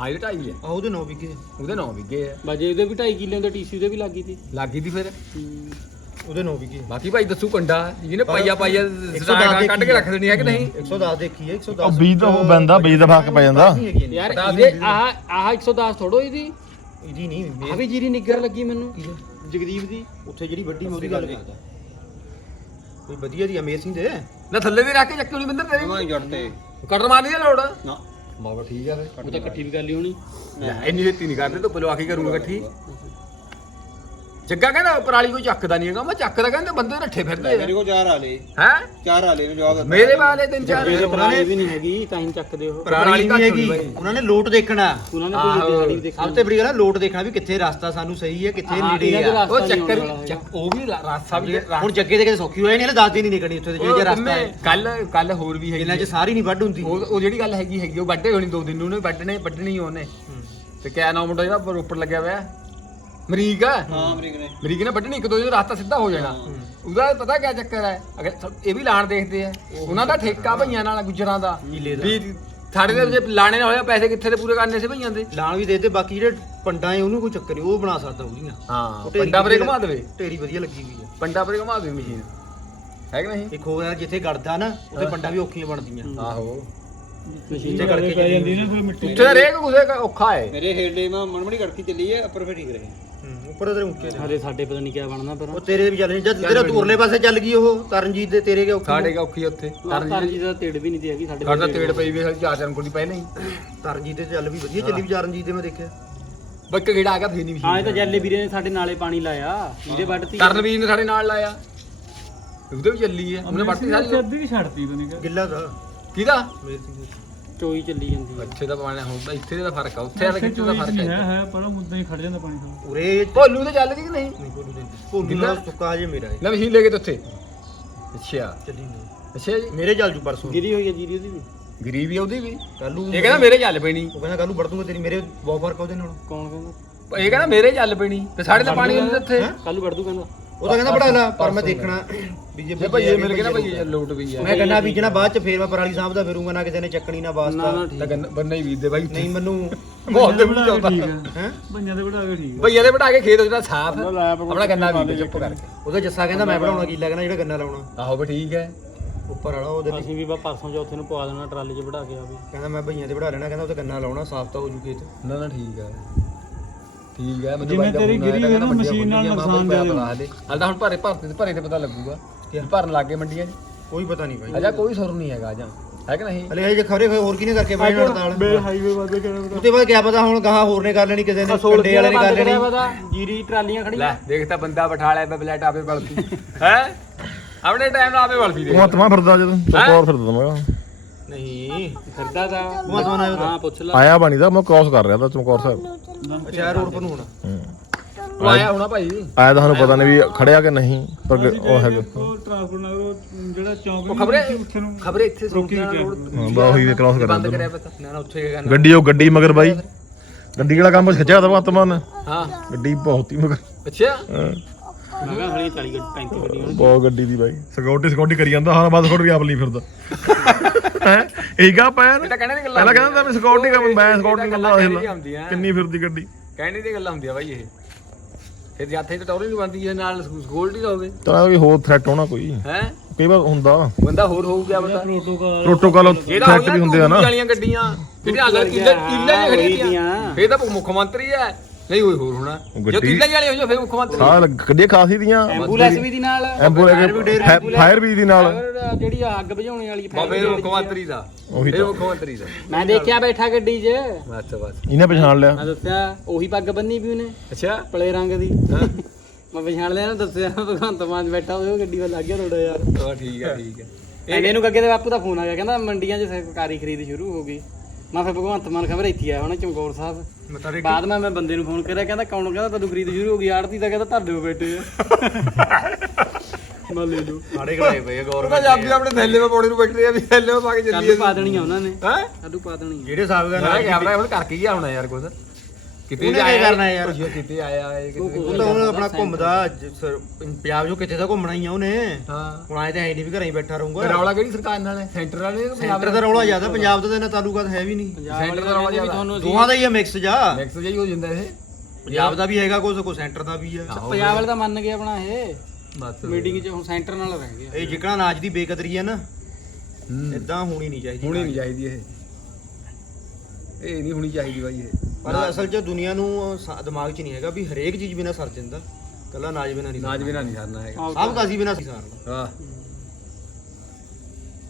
ਹਾਂ ਇਹ ਢਾਈ ਹੈ ਆ ਉਹਦੇ 9 ਵਿਕੇ। ਉਹਦੇ 9 ਵਿਗੇ ਆ। ਬਾਜੇ ਇਹਦੇ ਵੀ ਢਾਈ ਕਿੱਲੇ ਦੇ ਟੀਸੀ ਦੇ ਵੀ ਲੱਗੀ ਤੀ। ਲੱਗੀ ਦੀ ਫਿਰ? ਉਹਦੇ 9 ਵਿਕੇ। ਬਾਕੀ ਭਾਈ ਦੱਸੂ ਕੰਡਾ ਜਿਹਨੇ ਪਾਈਆ ਪਾਈਆ 110 ਸਟਾਕ ਕੱਢ ਕੇ ਰੱਖ ਦੇਣੀ ਹੈ ਕਿ ਨਹੀਂ? 110 ਦੇਖੀ ਹੈ 110 ਉਹ ਬੀਜ ਤਾਂ ਉਹ ਬੰਦਾ ਬੀਜ ਦਾ ਫ਼ਰਕ ਪੈ ਜਾਂਦਾ। ਯਾਰ ਆਹ ਆਹ 110 ਥੋੜੋ ਇਹਦੀ। ਇਹਦੀ ਨਹੀਂ ਆ ਮੇਰੀ ਵੀ ਜੀਰੀ ਨਿੱਗਰ ਲੱਗੀ ਮੈਨੂੰ। ਜਗਦੀਪ ਦੀ ਉੱਥੇ ਜਿਹੜੀ ਵੱਡੀ ਮੈਂ ਉਹਦੀ ਗੱਲ ਕਰਦਾ। ਕੋਈ ਵਧੀਆ ਦੀ ਅਮੇਰ ਸਿੰਘ ਦੇ ਨਾ ਥੱਲੇ ਵੀ ਰੱਖ ਕੇ ਚੱਕੀ ਹੋਣੀ ਬੰਦਰ ਤੇਰੀ। ਮੈਂ ਜੱਟ ਤੇ। ਕਟਰ ਮਾਰਨੀ ਹੈ ਲੋੜ। ਨਾ। ਬਾਬਾ ਠੀਕ ਆ ਫਿਰ। ਉਹ ਤਾਂ ਇਕੱਠੀ ਵੀ ਕਰ ਲਈ ਹੋਣੀ। ਇੰਨੀ ਛੇਤੀ ਨਹੀਂ ਕਰਦੇ ਤੂੰ ਪਲਵਾ ਕੇ ਕਰੂੰਗਾ ਇਕੱਠੀ। ਜੱਗਾ ਕਹਿੰਦਾ ਪਰਾਲੀ ਕੋਈ ਚੱਕਦਾ ਨਹੀਂ ਹੈਗਾ। ਮੈਂ ਚੱਕਦਾ ਕਹਿੰਦੇ ਬੰਦੇ ਰੱਠੇ ਫਿਰਦੇ ਮੇਰੇ ਕੋਲ ਚਾਰ ਆਲੇ ਹੈ? ਚਾਰ ਆਲੇ ਨੂੰ ਜਵਾਬ ਮੇਰੇ ਵਾਲੇ ਤਿੰਨ ਚਾਰ ਇਹਦੇ ਪਰਾਲੀ ਵੀ ਨਹੀਂ ਹੈਗੀ ਤਾਂ ਹੀ ਚੱਕਦੇ ਉਹ। ਪਰਾਲੀ ਨਹੀਂ ਹੈਗੀ। ਬਾਈ। ਉਹਨਾਂ ਨੇ ਲੋਟ ਦੇਖਣਾ। ਉਹਨਾਂ ਨੇ ਕੋਈ ਆਹੋ। ਵੀ ਦੇਖੀ ਸਭ ਤੋਂ ਬੜੀ ਗੱਲ ਆ ਲੋਟ ਦੇਖਣਾ ਵੀ ਕਿੱਥੇ ਰਸਤਾ ਸਾਨੂੰ ਸਹੀ ਹੈ ਕਿੱਥੇ ਹਾਂ, ਨੇੜੇ ਇਹਨਾਂ ਦੇ ਆ। ਉਹ ਚੱਕਰ ਚੱਕ- ਉਹ ਵੀ ਰਾ- ਰਾਸਤਾ ਵੀ ਹੁਣ ਜੱਗੇ ਦੇ ਕਿਤੇ ਸੌਖੀ ਹੋਏ ਨਹੀਂ ਹਲੇ 10 ਦਿਨ ਹੀ ਨਿਕਲਣੀ ਉੱਥੇ ਜੇ ਰਸਤਾ ਹੈ। ਕੱਲ ਕੱਲ ਹੋਰ ਵੀ ਹੈਗੀ ਇਹਨਾਂ 'ਚ ਸਾਰੀ ਨਹੀਂ ਵੱਢ ਹੁੰਦੀ। ਉਹ ਉਹ ਜਿਹੜੀ ਗੱਲ ਹੈਗੀ ਹੈਗੀ ਉਹ ਵੱਡੇ ਹੋਣੀ ਦੋ ਦਿਨ ਨੂੰ ਉਹਨੇ ਵੱਢਣੇ ਵੱਢਣੀ ਉਹਨੇ। ਤੇ ਕਿਆ ਨਾਮ ਮੁੰਡਾ ਜਿਹੜਾ ਰੋਪੜ ਲੱਗਿਆ ਹੋਇਆ। ਮਰੀਕ ਆ? ਹਾਂ ਅਮਰੀਕ ਨੇ। ਮਰੀਕ ਨੇ ਵੱਢਣੀ ਇੱਕ ਦੋ ਦਿਨ ਰਸਤਾ ਸਿੱਧਾ ਹੋ ਜਾਣਾ। ਉਹਦਾ ਪਤਾ ਕਿਆ ਚੱਕਰ ਹੈ? ਅਗਰ ਇਹ ਵੀ ਲਾਣ ਦੇਖਦੇ ਆ। ਉਹਨਾਂ ਦਾ ਠੇਕਾ ਭਈਆਂ ਨਾਲ ਗੁੱਜਰਾਂ ਦਾ। ਵੀ ਸਾਡੇ ਦੇ ਜੇ ਲਾਣੇ ਨਾ ਹੋਇਆ ਪੈਸੇ ਕਿੱਥੇ ਦੇ ਪੂਰੇ ਕਰਨੇ ਸੀ ਭਈਆਂ ਦੇ? ਲਾਣ ਵੀ ਦੇ ਤੇ ਬਾਕੀ ਜਿਹੜੇ ਪੰਡਾਂ ਹੈ ਉਹਨੂੰ ਕੋਈ ਚੱਕਰ ਨਹੀਂ ਉਹ ਬਣਾ ਸਕਦਾ ਉਹਦੀਆਂ ਹਾਂ ਪੰਡਾ ਪਰੇ ਘੁਮਾ ਦੇਵੇ। ਢੇਰੀ ਵਧੀਆ ਲੱਗੀ ਹੋਈ ਹੈ ਪੰਡਾ ਪਰੇ ਘੁਮਾ ਦੇਵੇ ਮਸ਼ੀਨ। ਹੈ ਕਿ ਨਹੀਂ? ਇੱਕ ਹੋਰ ਯਾਰ ਜਿੱਥੇ ਗੜਦਾ ਨਾ ਉੱਥੇ ਪੰਡਾਂ ਵੀ ਔਖੀਆਂ ਬਣਦੀਆਂ। ਆਹੋ। ਮਸ਼ੀਨ ਤੇ ਕਰਕੇ ਜਾਂਦੀ ਨਾ ਫਿਰ ਮਿੱਟੀ ਉੱਥੇ ਰੇਕ ਕੁਸੇ ਔਖਾ ਹੈ। ਮੇਰੇ ਹੇਡੇ ਮਾ ਮਨਮਣੀ ਗੜਕੀ ਚੱਲੀ ਹੈ ਉੱਪਰ ਫੇ ਠੀਕ ਰਹੇ। ਹੂੰ, ਉੱਪਰ ਉਹਦੇ ਉੱਚੇ ਨੇ। ਹਲੇ ਸਾਡੇ ਪਤਾ ਨਹੀਂ ਕਿਆ ਬਣਨਾ ਫਿਰ ਉਹ ਤੇਰੇ ਵੀ ਚੱਲ ਨਹੀਂ ਜਦ ਤੇਰਾ ਉਰਲੇ ਪਾਸੇ ਚੱਲ ਗਈ ਉਹ ਤਰਨਜੀਤ ਦੇ ਤੇਰੇ ਕੇ ਔਖੀ ਸਾਡੇ ਕਾ ਔਖੀ ਆ ਉੱਥੇ? ਤਰਜੀ ਦਾ ਤੇੜ ਵੀ ਨਹੀਂ ਦੀ ਹੈਗੀ ਸਾਡੇ ਸਾਡਾ ਤੇੜ ਪਈ ਵੀ ਚਾਰ ਚਾਰ ਕੁੜੀ ਪਹਿਲਾਂ ਹੀ ਤਰਨਜੀਤ ਦੇ ਚੱਲ ਵੀ ਵਧੀਆ ਚੱਲੀ ਵੀ ਚਰਨਜੀਤ ਦੇ ਮੈਂ ਦੇਖਿਆ। ਬੱਕ ਗੇੜਾ ਆ ਗਿਆ ਫੇਰ ਨਹੀਂ ਹਾਂ ਇਹ ਤਾਂ ਜੈਲੇ ਵੀਰੇ ਨੇ ਸਾਡੇ ਨਾਲੇ ਪਾਣੀ ਲਾਇਆ ਇਹਦੇ ਵੱਢਤੀ ਕਰਨਵੀਰ ਨੇ ਸਾਡੇ ਨਾਲ ਲਾਇਆ। ਉਹਦੇ ਵੀ ਚੱਲੀ ਹੈ ਉਹਨੇ ਵੱਟਤੀ ਸਾਰੀ ਅੱਧੀ ਵੀ ਛੱਡਤੀ ਤੂੰ ਨਹੀਂ ਗਿੱਲਾ ਦਾ। ਕਿਹਦਾ? ਮੇਰ ਸਿੰਘ ਚੋਈ ਚੱਲੀ ਜਾਂਦੀ ਅੱਛੇ ਦਾ ਪਾਣੀ ਹੁੰਦਾ ਇੱਥੇ ਦਾ ਫ਼ਰਕ ਆ ਉੱਥੇ ਵਾਲਾ ਕਿੱਥੇ ਦਾ ਫ਼ਰਕ ਹੈ ਹੈ ਪਰ ਉਹ ਮੁੱਦਾ ਹੀ ਖੜ ਜਾਂਦਾ ਪਾਣੀ ਤੋਂ ਉਰੇ ਭੋਲੂ ਤੇ ਚੱਲ ਗਈ ਕਿ ਨਹੀਂ? ਨਹੀਂ ਕੋਲ ਦੇ ਭੋਲੂ ਨਾਲ ਸੁੱਕਾ ਜੇ ਮੇਰਾ ਇਹ ਲੈ ਮਸ਼ੀਨ ਲੈ ਕੇ ਤੇ ਉੱਥੇ। ਅੱਛਾ। ਚੱਲੀ ਨਹੀਂ। ਅੱਛਾ ਜੀ। ਮੇਰੇ ਚੱਲ ਜੂ ਪਰਸੋਂ। ਗਿਰੀ ਹੋਈ ਹੈ ਜੀਰੀ ਉਹਦੀ ਵੀ? ਗਰੀਬੀ ਆ ਉਹਦੀ ਵੀ। ਕੱਲੂ ਇਹ ਕਹਿੰਦਾ ਮੇਰੇ ਚੱਲ ਪੈਣੀ। ਉਹ ਕਹਿੰਦਾ ਕੱਲੂ ਵੜ ਦੂੰਗਾ ਤੇਰੀ ਮੇਰੇ ਬਹੁਤ ਫ਼ਰਕ ਆ ਉਹਦੇ ਨਾਲ। ਕੌਣ ਕਹਿੰਦਾ? ਇਹ ਕਹਿੰਦਾ ਮੇਰੇ ਚੱਲ ਪੈਣੀ। ਤੇ ਸਾਡੇ ਤਾਂ ਪਾਣੀ ਨਹੀਂ ਉੱਥੇ ਕੱਲ ਵੱਢ ਦੂ ਕਹਿੰਦਾ। ਉਹ ਤਾਂ ਕਹਿੰਦਾ ਬੜਾ ਲਾ ਪਰ ਮੈਂ ਦੇਖਣਾ ਵੀ ਜੇ ਜੇ ਭਈਏ ਮਿਲ ਗਏ ਨਾ ਭਈਏ ਲੋਟ ਵੀ ਆ। ਮੈਂ ਕਹਿੰਦਾ ਬੀਜਣਾ ਬਾਅਦ ਚ ਫੇਰ ਮੈਂ ਪਰਾਲੀ ਸਾਹਮਣੇ ਫਿਰੂੰਗਾ ਨਾ ਕਿਸੇ ਨੇ ਚੱਕਣੀ ਨਾ ਵਾਸਤਾ। ਨਾ ਠੀਕ। ਲਗਨ ਬੰਨਾ ਹੀ ਬਾਈ ਨਹੀਂ ਮੈਨੂੰ ਬਹੁਤ ਦੇ ਵਿੱਚ ਆਉਂਦਾ ਹੈ? ਬੰਨਿਆਂ ਦੇ ਵੜਾ ਕੇ ਠੀਕ ਭਈਏ ਦੇ ਵਟਾ ਕੇ ਖੇਤ ਜਿਹੜਾ ਸਾਫ਼ ਆਪਣਾ ਗੰਨਾ ਵੀ ਚੁੱਪ ਕਰਕੇ। ਉਹਦਾ ਜੱਸਾ ਕਹਿੰਦਾ ਮੈਂ ਬਣਾਉਣਾ ਕੀ? ਲੱਗਣਾ ਜਿਹੜਾ ਗੰਨਾ ਲਾਉਣਾ। ਆਹੋ ਵੀ ਠੀਕ ਹੈ। ਉੱਪਰ ਵਾਲਾ ਉਹਦੇ ਅਸੀਂ ਵੀ ਬਾ ਪਰਸੋਂ ਚੌਥੇ ਨੂੰ ਪਵਾ ਦੇਣਾ ਟਰਾਲੇ 'ਚ ਵੜਾ ਕੇ ਆ ਵੀ। ਕਹਿੰਦਾ ਮੈਂ ਭਈਆਂ ਤੇ ਵੜਾ ਲੈਣਾ। ਕਹਿੰਦਾ ਉੱਥੇ ਗੰਨਾ ਲਾਉਣਾ ਸਾਫ਼ ਤਾਂ ਹੋ ਜੂ ਖੇਤ। ਨਾ ਨਾ ਠੀਕ ਹੈ ਠੀਕ ਹੈ ਮੈਨੂੰ ਜਿਵੇਂ ਤੇਰੀ ਗਿਰੀ ਹੋਈ ਨਾ ਮਸ਼ੀਨ ਨਾਲ ਨੁਕਸਾਨ ਦਾ ਹਾਲੇ। ਹਾਲ ਤਾਂ ਹੁਣ ਭਰੇ ਭਰਤੇ ਤੇ ਭਰੇ ਤੇ ਪਤਾ ਲੱਗੂਗਾ ਕਿ ਭਰਨ ਲੱਗੇ ਮੰਡੀਆਂ 'ਚ। ਕੋਈ ਪਤਾ ਨਹੀਂ ਭਾਈ ਅਜਾ ਕੋਈ ਸੁਰ ਨਹੀਂ ਹੈਗਾ ਅਜਾ। ਹੈ ਕਿ ਨਹੀਂ? ਹਲੇ ਇਹ ਜੇ ਖਬਰੇ ਹੋਰ ਕਿਹਨੇ ਕਰਕੇ ਬੈਠ ਹੜਤਾਲ? ਹਾਈਵੇ ਵਾਦੇ ਕਿਹੜਾ ਉੱਤੇ ਬਾਅਦ ਕਿਆ ਪਤਾ ਹੁਣ ਗਾਹਾਂ ਹੋਰ ਨੇ ਕਰ ਲੈਣੀ ਕਿਸੇ ਨੇ ਕੰਡੇ ਵਾਲੇ ਨੇ ਕਰ ਲੈਣੀ। ਪਤਾ? ਜੀਰੀ ਟਰਾਲੀਆਂ ਖੜੀਆਂ। ਲੈ ਦੇਖ ਤਾਂ ਬੰਦਾ ਬਿਠਾ ਲਿਆ ਬਬਲੈਟ ਆਪੇ ਬਲਦੀ ਹੈ? ਆਪਣੇ ਟਾਈਮ ਨਾਲ ਆਪੇ ਬਲਦੀ ਦੇ ਉਹ ਹੱਥਾਂ ਫਿਰਦਾ ਜਦੋਂ ਚਮਕੌਰ ਫਿਰਦਾ ਮੈਂ। ਨਹੀਂ ਫਿਰਦਾ ਤਾਂ। ਉਹ ਤਾਂ ਨਾ ਹਾਂ ਪੁੱਛ ਲੈ। ਆਇਆ ਬਣੀ ਦਾ ਮੈਂ ਕ੍ਰਾਸ ਕਰ ਰਿਹਾ ਤਾਂ ਚਮਕੌਰ ਸਾਹਿਬ। ਅੱਛਾ ਰੋਡ ਪਰ ਨੂੰ ਹੋਣਾ। ਹੂੰ। ਆਇਆ ਹੋਣਾ ਭਾਈ? ਆਇਆ ਤਾਂ ਸਾਨੂੰ ਪਤਾ ਨਹੀਂ ਵੀ ਖੜਿਆ ਕਿ ਨਹੀਂ ਪਰ ਉਹ ਹੈਗਾ। ਟ੍ਰਾਂਸਪੋਰਟ ਨਗਰ ਜਿਹੜਾ ਚੌਂਕ ਉਹ ਖਬਰੇ ਖਬਰੇ ਇੱਥੇ ਰੋਕੀ ਹਾਂ ਬਾ ਉਹੀ ਕ੍ਰਾਸ ਕਰ ਬੰਦ ਕਰਿਆ ਪਤਾ ਨਾ ਨਾ ਉੱਥੇ ਗੱਡੀ ਉਹ ਗੱਡੀ ਮਗਰ ਬਾਈ। ਗੱਡੀ ਵਾਲਾ ਕੰਮ ਖਿੱਚਿਆ ਤਾਂ ਵਤਮਨ ਹਾਂ। ਗੱਡੀ ਬਹੁਤ ਹੀ ਮਗਰ। ਅੱਛਾ? ਹਾਂ, ਮੈਂ ਕਿਹਾ ਹਲੀ 40 35 ਗੱਡੀਆਂ ਬਹੁਤ ਗੱਡੀ ਦੀ ਬਾਈ। ਸਿਕਿਉਰਿਟੀ ਸਿਕਿਉਰਿਟੀ ਕਰੀ ਜਾਂਦਾ ਹਾਂ ਬਾਅਦ ਸਿਕਿਉਰਿਟੀ ਵੀ ਆਪ ਲਈ ਫਿਰਦਾ। ਹੈ? ਇਹੀ ਗਾ ਇਹ ਤਾਂ ਕਹਿਣੇ ਦੀ ਗੱਲਾਂ ਪਹਿਲਾਂ ਕਹਿੰਦਾ ਤਾਂ ਸਿਕਿਉਰਿਟੀ ਕਰ ਮੈਂ ਸਿਕਿਉਰਿਟੀ ਗੱਲਾਂ ਕਰਦਾ ਕਹਿਣੇ ਹੁੰਦੀਆਂ। ਕਿੰਨੀ ਫਿਰਦੀ ਗੱਡੀ। ਕਹਿਣੇ ਦੀਆਂ ਗੱਲਾਂ ਹੁੰਦੀਆਂ ਬਾਈ ਇਹ। ਫਿਰ ਜਾਥੇ ਤੇ ਟੌਰੀ ਵੀ ਬੰਦੀ ਹੈ ਨਾਲ ਸਕਿਉਰਟੀ ਦਾ ਹੋਵੇ। ਤਾਂ ਵੀ ਹੋਰ ਥ੍ਰੈਟ ਹੋਣਾ ਕੋਈ। ਹੈ? ਕਈ ਵਾਰ ਹੁੰਦਾ। ਬੰਦਾ ਹੋਰ ਹੋਊ ਗਿਆ ਬੰਦਾ ਪ੍ਰੋਟੋਕਾਲ ਪ੍ਰੋਟੋਕਾਲ ਥ੍ਰੈਟ ਵੀ ਹੁੰਦੇ ਆ ਨਾ। ਵਾਲੀਆਂ ਗੱਡੀਆਂ ਜਿਹੜੀਆਂ ਅਗਰ ਕਿੱਲੇ ਕਿੱਲੇ ਦੀਆਂ ਖੜੀਆਂ ਫੇਰ ਤਾਂ ਮੁੱਖ ਮੰਤਰੀ ਹੈ। ਨਹੀਂ ਹੋਈ ਹੋਰ ਹੋਣਾ। ਉਹ ਜੋ ਗੱਡੀ- ਕਿੱਲੇ ਵਾਲੀ ਹੋ ਜਾ ਫੇਰ ਮੁੱਖ ਮੰਤਰੀ। ਸਾਲ ਗੱਡੀਆਂ ਖਾਸੀ ਦੀਆਂ। ਐਂਬੂਲੈਂਸ ਵੀ ਦੀ ਨਾਲ ਐਂਬੂਲੈਂਸ ਫਾਇਰ ਵੀ ਦੀ ਨਾਲ। ਔਰ ਜਿਹੜੀ ਅੱਗ ਬੁਝਾਉਣ ਵਾਲੀ ਫੇਰ ਮੁੱਖ ਮੰਤਰੀ ਦਾ। ਉਹੀ ਤਾਂ। ਮੁੱਖ ਮੰਤਰੀ ਦਾ। ਮੈਂ ਦੇਖਿਆ ਬੈਠਾ ਗੱਡੀ 'ਚ। ਬਸ ਬਸ। ਇਹਨੇ ਪਛਾਣ ਲਿਆ। ਮੈਂ ਦੱਸਿਆ ਉਹੀ ਪੱਗ ਬੰਨੀ ਵੀ ਉਹਨੇ। ਅੱਛਾ। ਪਲੇ ਰੰਗ ਦੀ। ਮੈਂ ਪਛਾਣ ਲਿਆ ਨਾ ਦੱਸਿਆ ਭਗਵੰਤ ਮਾਨ ਬੈਠਾ ਉਹ ਗੱਡੀ ਵੱਲ ਲੱਗ ਗਿਆ ਥੋੜਾ ਯਾਰ ਹਾਂ ਠੀਕ ਹੈ ਠੀਕ ਹੈ ਇਹਨੇ ਨੂੰ ਅੱਗੇ ਤੇ ਬਾਪੂ ਦਾ ਫੋਨ ਆ ਗਿਆ ਕਹਿੰਦਾ ਮੰਡੀਆਂ 'ਚ ਸਰਕਾਰੀ ਖਰੀਦ ਸ਼ੁਰੂ ਹੋ ਗਈ। ਮੈਂ ਫਿਰ ਭਗਵੰਤ ਮਾਨ ਖਬਰ ਇੱਥੇ ਆਇਆ ਹੋਣਾ ਚਮਕੌਰ ਸਾਹਿਬ। ਬਾਅਦ ਮੈਂ ਮੈਂ ਬੰਦੇ ਨੂੰ ਫੋਨ ਕਰਿਆ ਕਹਿੰਦਾ ਕੌਣ ਕਹਿੰਦਾ ਤੈਨੂੰ ਖਰੀਦ ਸ਼ੁਰੂ ਹੋ ਗਈ ਆੜਤੀ ਤਾਂ ਕਹਿੰਦਾ ਧਰਦੇ ਹੋ ਬੈਠੇ ਆ। ਮੈਂ ਲੈ ਲਓ ਸਾਡੇ ਘਰੇ ਪਏ ਗੌਰਮੈਂਟ ਪੰਜਾਬੀ ਆਪਣੇ ਥੈਲੇ 'ਤੇ ਪੌੜੀ ਨੂੰ ਬੈਠੇ ਆ ਵੀ ਥੈਲੇ 'ਤੇ ਪਾ ਕੇ ਚੱਲੀਏ। ਕੱਲ ਪਾ ਦੇਣੀ ਆ ਉਹਨਾਂ ਨੇ। ਹੈ? ਕੱਲੂ ਪਾ ਦੇਣੀ ਆ। ਜਿਹੜੇ ਹਿਸਾਬ ਦਾ ਨਾ ਕੈਮਰਾ ਕਰਕੇ ਹੀ ਆਉਣਾ ਯਾਰ ਕੁਝ ਕਿਤੇ ਉਹਨੇ ਕੀ ਆਇਆ ਕਰਨਾ ਯਾਰ? ਕੁਛ ਕਿਤੇ ਆਇਆ ਹੈ ਕਿਤੇ ਉਹ ਤਾਂ ਹੁਣ ਆਪਣਾ ਘੁੰਮਦਾ ਜ- ਸਰ- ਪੰਜਾਬ ਜੋ ਕਿੱਥੇ ਦਾ ਘੁੰਮਣਾ ਹੀ ਆ ਉਹਨੇ। ਹਾਂ। ਹੁਣ ਆਏ ਤਾਂ ਹੈ ਨਹੀਂ ਵੀ ਘਰੇ ਹੀ ਬੈਠਾ ਰਹੂੰਗਾ। ਰੌਲਾ ਕਿਹੜੀ ਸਰਕਾਰ ਨਾਲ ਹੈ? ਸੈਂਟਰ ਵਾਲੇ ਨੇ ਸੈਂਟਰ ਦਾ ਰੌਲਾ ਜ਼ਿਆਦਾ ਪੰਜਾਬ ਦਾ ਤਾਂ ਇਹਨਾਂ ਤਾਲੁਕਾਤ ਹੈ ਵੀ ਨਹੀਂ। ਪੰਜਾਬ ਸੈਂਟਰ ਦਾ ਰੌਲਾ ਜ਼ਿਆਦਾ। ਤੁਹਾਨੂੰ ਦੋਹਾਂ ਦਾ ਹੀ ਆ ਮਿਕਸ ਜਾ ਨੈਕਸਟ ਜਿਹਾ ਹੀ ਹੋ ਜਾਂਦਾ ਇਹ। ਪੰਜਾਬ ਦਾ ਵੀ ਹੈਗਾ ਕੁਝ ਕੋ ਸੈਂਟਰ ਦਾ ਵੀ ਆ। ਪੰਜਾਬ ਵਾਲੇ ਤਾਂ ਮੰਨ ਗਏ ਆਪਣਾ ਇਹ। ਬਸ। ਮੀਟਿੰਗ 'ਚ ਹੁਣ ਸੈਂਟਰ ਨਾਲ ਰਹਿ ਗਿਆ ਇਹ ਜਿਕਣਾ ਅਨਾਜ ਦੀ ਬੇਕਦਰੀ ਹੈ ਨਾ ਹੂੰ। ਇਦਾਂ ਹੋਣੀ ਨਹੀਂ ਚਾਹੀਦੀ ਹੋਣੀ ਨਹੀਂ ਚਾਹੀਦੀ ਇਹ। ਇਹ ਨਹੀਂ ਹੋਣੀ ਚਾਹੀਦੀ ਬਾਈ ਇਹ। ਪਰ ਅਸਲ 'ਚ ਦੁਨੀਆ ਨੂੰ ਸ- ਦਿਮਾਗ 'ਚ ਨਹੀਂ ਹੈਗਾ ਵੀ ਹਰੇਕ ਚੀਜ਼ ਬਿਨਾ ਸਰ ਜਾਂਦਾ। ਕੱਲਾ ਅਨਾਜ ਬਿਨਾ ਨਹੀਂ ਨਾਜ ਬਿਨਾ ਨਹੀਂ ਸਰਨਾ ਹੈਗਾ। ਸਭ ਕਾਸੀ ਬਿਨਾ ਸਰਨਾ। ਹਾਂ।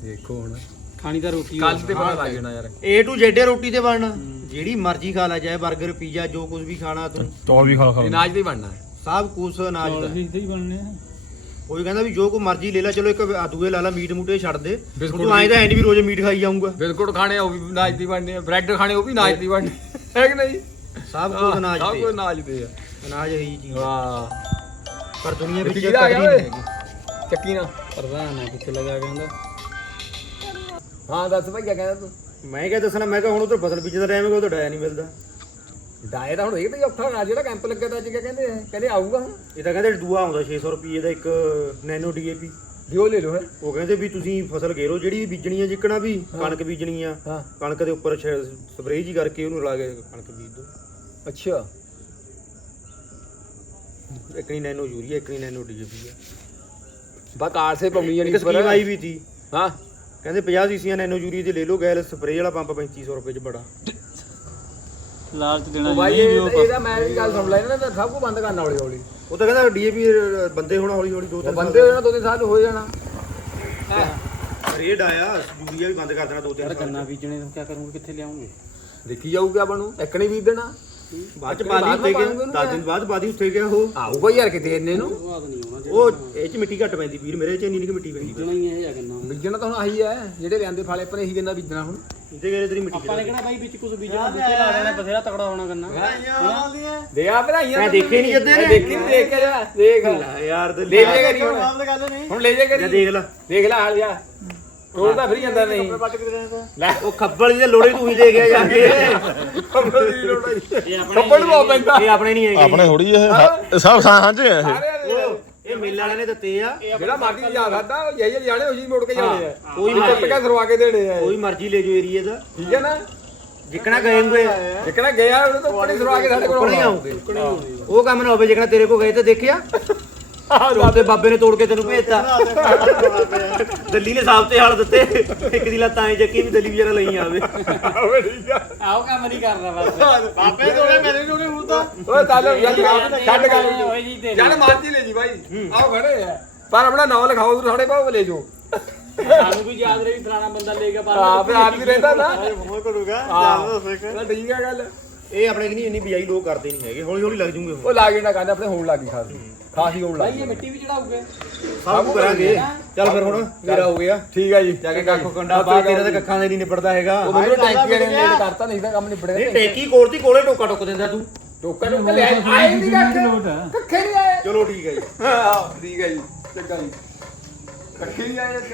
ਦੇਖੋ ਹੁਣ। ਖਾਣੀ ਤਾਂ ਰੋਟੀ ਕੱਲ ਤੇ ਪਤਾ ਲੱਗ ਜਾਣਾ ਯਾਰ। A to Z ਰੋਟੀ ਤੇ ਬਣਨਾ। ਜਿਹੜੀ ਮਰਜ਼ੀ ਖਾ ਲੈ ਚਾਹੇ 버ਗਰ ਪੀਜ਼ਾ ਜੋ ਕੁਝ ਵੀ ਖਾਣਾ ਤੂੰ। ਚੌਲ ਵੀ ਖਾ ਖਾ ਇਹ ਨਾਜ ਤੇ ਹੀ ਬਣਨਾ ਹੈ। ਸਭ ਕੁਝ ਅਨਾਜ ਦਾ। ਇੱਥੇ ਹੀ ਬਣਨੇ ਆ। ਕੋਈ ਕਹਿੰਦਾ ਵੀ ਜੋ ਕੋ ਮਰਜ਼ੀ ਲੈ ਲੈ ਚਲੋ ਇੱਕ ਆਦੂਏ ਲਾ ਲਾ ਮੀਟ ਮੂਟੇ ਛੱਡ ਦੇ। ਬਿਸਕੁਟ ਤੂੰ ਐਂ ਤਾਂ ਐਂ ਨੀ ਵੀ ਰੋਜ਼ ਮੀਟ ਖਾਈ ਜਾਊਂਗਾ। ਬਿਸਕੁਟ ਖਾਣੇ ਉਹ ਵੀ ਨਾਜ ਦੀ ਬਣਨੇ ਆ। ਬ੍ਰੈਡ ਖਾਣੇ ਉਹ ਵੀ ਨਾਜ ਦੀ ਬਣਨੇ ਹੈ ਕਿ ਨਹੀਂ? ਸਭ ਕੁਝ ਅਨਾਜ ਸਭ ਤੇ ਕੁਝ ਆ। ਨਾਜ ਤੇ ਆ। ਅਨਾਜ ਇਹੀ ਚੀਜ਼। ਆ। ਵਾਹ। ਪਰ ਦੁਨੀਆ ਵਿੱਚ ਕਿਹਦਾ ਆ ਕਦਰੀ ਗਿਆ ਨਹੀਂ ਓਏ ਹੈਗੀ। ਚੱਕੀ ਨਾ। ਪ੍ਰਧਾਨ ਆ ਕਿੱਥੇ ਲਗਾ ਕਹਿੰਦਾ ਹਾਂ ਦੱਸ ਭਾਈ ਕੀ ਕਹਿੰਦਾ ਤੂੰ? ਮੈਂ ਕਿਹਾ ਦੱਸਣਾ ਮੈਂ ਕਿਹਾ ਹੁਣ ਉਧਰ ਫਸਲ ਬੀਜਦਾ ਟਾਈਮ ਉਧਰ ਡਾਇਆ ਨਹੀਂ ਮਿਲਦਾ। ਤਾਂ ਹੁਣ ਇਹ ਤੇ ਔਖਾ ਨਾ ਜਿਹੜਾ ਕੈਂਪ ਲੱਗਿਆ ਤਾਂ ਅੱਜ ਕਿਆ ਕਹਿੰਦੇ? ਕਹਿੰਦੇ ਆਊਗਾ। ਹੁਣ ਇਹ ਤਾਂ ਕਹਿੰਦੇ ਦੂਆ ਆਉਂਦਾ 600 ਰੁਪਏ ਦਾ ਇੱਕ ਨੈਨੋ ਡੀਏਪੀ। ਵੀ ਉਹ ਲੈ ਲਓ ਹੈ। ਉਹ ਕਹਿੰਦੇ ਵੀ ਤੁਸੀਂ ਫਸਲ ਗੇਰੋ ਜਿਹੜੀ ਬੀਜਣੀ ਹੈ ਜਿੱਕਣਾ ਵੀ ਕਣਕ ਬੀਜਣੀ ਆ ਹਾਂ। ਕਣਕ ਦੇ ਉੱਪਰ ਸਪਰੇਅ ਜੀ ਕਰਕੇ ਉਹਨੂੰ ਲਾ ਕੇ ਕਣਕ ਬੀਜ ਦੋ ਅੱਛਾ। ਇੱਕ ਨਹੀਂ ਨੈਨੋ ਯੂਰੀਆ ਇੱਕ ਨਹੀਂ ਨੈਨੋ ਡੀਏਪੀ ਆ। ਬਾ ਕਾਰ ਸੇ ਪੰਮੀ ਜਾਨੀ ਇੱਕ ਸਕੀਮ ਆਈ ਵੀ ਸੀ ਹਾਂ। ਕਹਿੰਦੇ 50 ਸੀਸੀਆਂ ਨੈਨੋ ਯੂਰੀਆ ਦੇ ਲੈ ਲਓ ਗੈਲ ਸਪਰੇਅ ਵਾਲਾ ਪੰਪ 3500 ਰੁਪਏ ਚ ਬੜਾ। ਲਾਲਚ ਦੇਣਾ ਭਾਈ ਇਹ ਇਹਦਾ ਮੈਂ ਵੀ ਗੱਲ ਸੁਣ ਲੈ ਇਹਨਾਂ ਸਭ ਕੁਝ ਬੰਦ ਕਰਨਾ ਹੌਲੀ ਹੌਲੀ ਉਹ ਤਾਂ ਕਹਿੰਦਾ ਡੀਏਪੀ ਬੰਦੇ ਹੁਣ ਹੌਲੀ ਹੌਲੀ ਦੋ ਤਿੰਨ ਬੰਦੇ ਨਾ ਦੋ ਤਿੰਨ ਸਾਲ ਹੋ ਜਾਣਾ। ਰੇਡ ਆਇਆ ਯੂਰੀਆ ਵੀ ਬੰਦ ਕਰ ਦੇਣਾ ਦੋ ਤਿੰਨ ਯਾਰ ਸਾਲ ਗੰਨਾ ਬੀਜਣੇ ਨੂੰ ਕੀ ਕਰੂੰਗੇ ਕਿੱਥੇ ਲਿਆਉਂਗੇ? ਦੇਖੀ ਜਾਊ ਕਿਆ ਬਣੂ ਇੱਕ ਨਹੀਂ ਬੀਜ ਦੇਣਾ। ਬਾਅਦ ਚ ਬਾਦੀ ਉੱਤੇ ਗਿਆ 10 ਦਿਨ ਬਾਅਦ ਬਾਦੀ ਉੱਤੇ ਗਿਆ ਉਹ। ਆਊਗਾ ਯਾਰ ਕਿਤੇ ਇੰਨੇ ਨੂੰ। ਬਾਅਦ ਨਹੀਂ ਆਉਣਾ ਉਹ ਇਹ ਚ ਮਿੱਟੀ ਘੱਟ ਪੈਂਦੀ ਵੀਰ ਮੇਰੇ ਚ ਇੰਨੀ ਨਹੀਂ ਮਿੱਟੀ ਪੈਂਦੀ ਬੀਜਣਾ ਹੀ ਇਹ ਜਾਂ ਗੰਨਾ। ਬੀਜਣਾ ਤਾਂ ਹੁਣ ਆਹੀ ਹੈ ਜਿਹੜੇ ਲਿਆਂਦੇ ਫਾਲੇ ਆਪਣੇ ਇਹੀ ਗੰਨਾ ਬੀਜਣਾ ਹੁਣ। ਇਹਦੇ ਗੇਰੇ ਤੇਰੀ ਮਿੱਟੀ ਆਪਾਂ ਨੇ ਕਿਹੜਾ ਬਾਈ ਵਿੱਚ ਕੁਝ ਬੀਜਣਾ ਬੂਟੇ ਲਾ ਦੇਣਾ ਬਥੇਰਾ ਤਕੜਾ ਹੋਣਾ ਗੰਨਾ। ਦੇ ਆ ਵਧਾਈਆਂ ਮੈਂ ਦੇਖੇ ਨਹੀਂ ਨੇ। ਦੇਖੀ ਨੀ, ਦੇਖ ਕੇ ਜਾ ਦੇਖ ਯਾਰ ਤੇ ਲੈ ਜੇ ਕਰੀ ਹੁਣ। ਗੱਲ ਨਹੀਂ। ਹੁਣ ਲੈ ਜੇ ਜਾ ਕਰੀ ਦੇਖ ਲੈ। ਦੇਖ ਲੈ ਹਾਲ ਜਾ ਟੋਲਦਾ ਫਿਰ ਜਾਂਦਾ ਨਹੀਂ। ਲੈ। ਉਹ ਖੱਬਲ ਦੀ ਲੋੜੇ ਤੂੰ ਹੀ ਦੇ ਗਿਆ ਜਾ ਕੇ। ਖੱਬਲ ਦੀ ਲੋੜ ਹੈ ਖੱਬਲ ਨੂੰ ਬਹੁਤ ਪੈਂਦਾ। ਇਹ ਆਪਣੇ ਨਹੀਂ ਹੈਗੇ। ਆਪਣੇ ਥੋੜੀ ਇਹ ਸਭ ਸਾਂਝੇ ਆ ਇਹ। ਉਹ ਇਹ ਮੇਲੇ ਵਾਲਿਆਂ ਨੇ ਦਿੱਤੇ ਆ। ਜਿਹੜਾ ਮਰਜ਼ੀ ਜਾ ਸਕਦਾ ਉਹ ਜਾਈ ਜਾਣੇ ਉਹ ਜੀ ਮੋੜ ਕੇ ਜਾਣੇ ਆ। ਕੋਈ ਟੁੱਟ ਕੇ ਸਰਵਾ ਕੇ ਦੇਣੇ ਆ। ਕੋਈ ਮਰਜ਼ੀ ਲੈ ਜੋ ਏਰੀਏ ਦਾ। ਠੀਕ ਹੈ ਨਾ? ਜਿੱਕਣਾ ਗਏ ਹੋਏ। ਜਿੱਕਣਾ ਗਿਆ ਉਹਨੇ ਤਾਂ ਉੱਪਰ ਹੀ ਸਰਵਾ ਕੇ ਸਾਡੇ ਕੋਲ ਉੱਪਰ ਹੀ। ਆਉਂਗੇ ਉਹ ਕੰਮ ਨਾ ਹੋਵੇ ਜਿੱਕਣਾ ਤੇਰੇ ਕੋ ਗਏ ਤੇ ਦੇਖਿਆ। ਤੇ ਬਾਬੇ ਨੇ ਤੋੜ ਕੇ ਤੈਨੂੰ ਭੇਜਤਾ। ਦਿੱਲੀ ਨੇ ਸਾਫ਼ ਤੇ ਹਾਲ ਦਿੱਤੇ। ਇੱਕ ਦੀ ਲੱਤ ਐ ਚੱਕੀ ਵੀ ਦਿੱਲੀ ਵਿਚਾਰਾ ਲਈ ਆਵੇ। ਆਵੇ ਠੀਕ ਆ। ਆਓ ਕੰਮ ਨਹੀਂ ਕਰਨਾ ਬਸ। ਬਾਪੇ ਤੋੜੇ ਮੇਰੇ ਤੋੜੇ ਹੁਣ ਤਾਂ। ਓਏ ਚੱਲ ਚੱਲ ਛੱਡ ਗੱਲ ਓਏ ਜੀ ਤੇਰੀ। ਚੱਲ ਮਾਰਤੀ ਲੈ ਜੀ ਭਾਈ ਆਓ ਖੜੇ ਆ। ਪਰ ਆਪਣਾ ਨਾਮ ਲਿਖਾਓ ਤੁਸੀਂ ਸਾਡੇ ਭਾਵੇਂ ਲੈ ਜਾਓ। ਸਾਨੂੰ ਵੀ ਯਾਦ ਰਹੀ ਫਲਾਣਾ ਬੰਦਾ ਲੈ ਗਿਆ ਬਾਹਰ ਆਪ ਆਪ ਵੀ ਰਹਿੰਦਾ ਨਾ। ਮੋਹ ਕਰੂਗਾ ਹਾਂ। ਚੱਲ ਠੀਕ ਆ ਗੱਲ। ਇਹ ਆਪਣੇ ਕਿ ਨਹੀਂ ਇੰਨੀ ਬਿਜਾਈ ਲੋਕ ਕਰਦੇ ਨਹੀਂ ਹੈਗੇ ਹੌਲੀ ਹੌਲੀ ਲੱਗ ਜੂਗੇ ਉਹ ਲਾਗੇ ਨਾ ਕਹਿੰਦੇ ਆਪਣੇ ਹੋਣ ਲੱਗੀ ਖਾਸੀ। ਖਾਸੀ ਹੋਣ ਭਾਈ ਲੱਗੀ ਇਹ ਮਿੱਟੀ ਵੀ ਚੜਾਉਗੇ ਸਭ ਕੁਝ ਕਰਾਂਗੇ। ਚੱਲ ਫਿਰ ਹੁਣ ਮੇਰਾ ਹੋ ਗਿਆ। ਠੀਕ ਆ ਜੀ। ਜਾ ਕੇ ਕੱਖ ਕੰਡਾ ਬਾਹਰ ਤੇਰਾ ਤਾਂ ਕੱਖਾਂ ਦੇ ਨਹੀਂ ਨਿਬੜਦਾ ਹੈਗਾ। ਉਹ ਮੈਨੂੰ ਟੈਂਕੀ ਨੇ ਲੇਟ ਕਰਤਾ ਨਹੀਂ ਤਾਂ ਕੰਮ ਨਿਬੜ ਨਹੀਂ ਗਿਆ ਟੇਕੀ ਕੋਰਤੀ ਕੋਲੇ ਟੋਕਾ ਟੁੱਕ ਦਿੰਦਾ ਤੂੰ। ਟੋਕਾ ਟੋਕਾ ਲੈ ਆਏ ਨਹੀਂ ਕੱਖ। ਕੱਖੇ ਨਹੀਂ ਆਏ। ਚਲੋ ਠੀਕ ਹੈ ਜੀ। ਹਾਂ ਠੀਕ ਹੈ ਜੀ। ਚੰਗਾ ਜੀ। ਕੱਖੇ ਨਹੀਂ ਆਏ ਅੱਜ।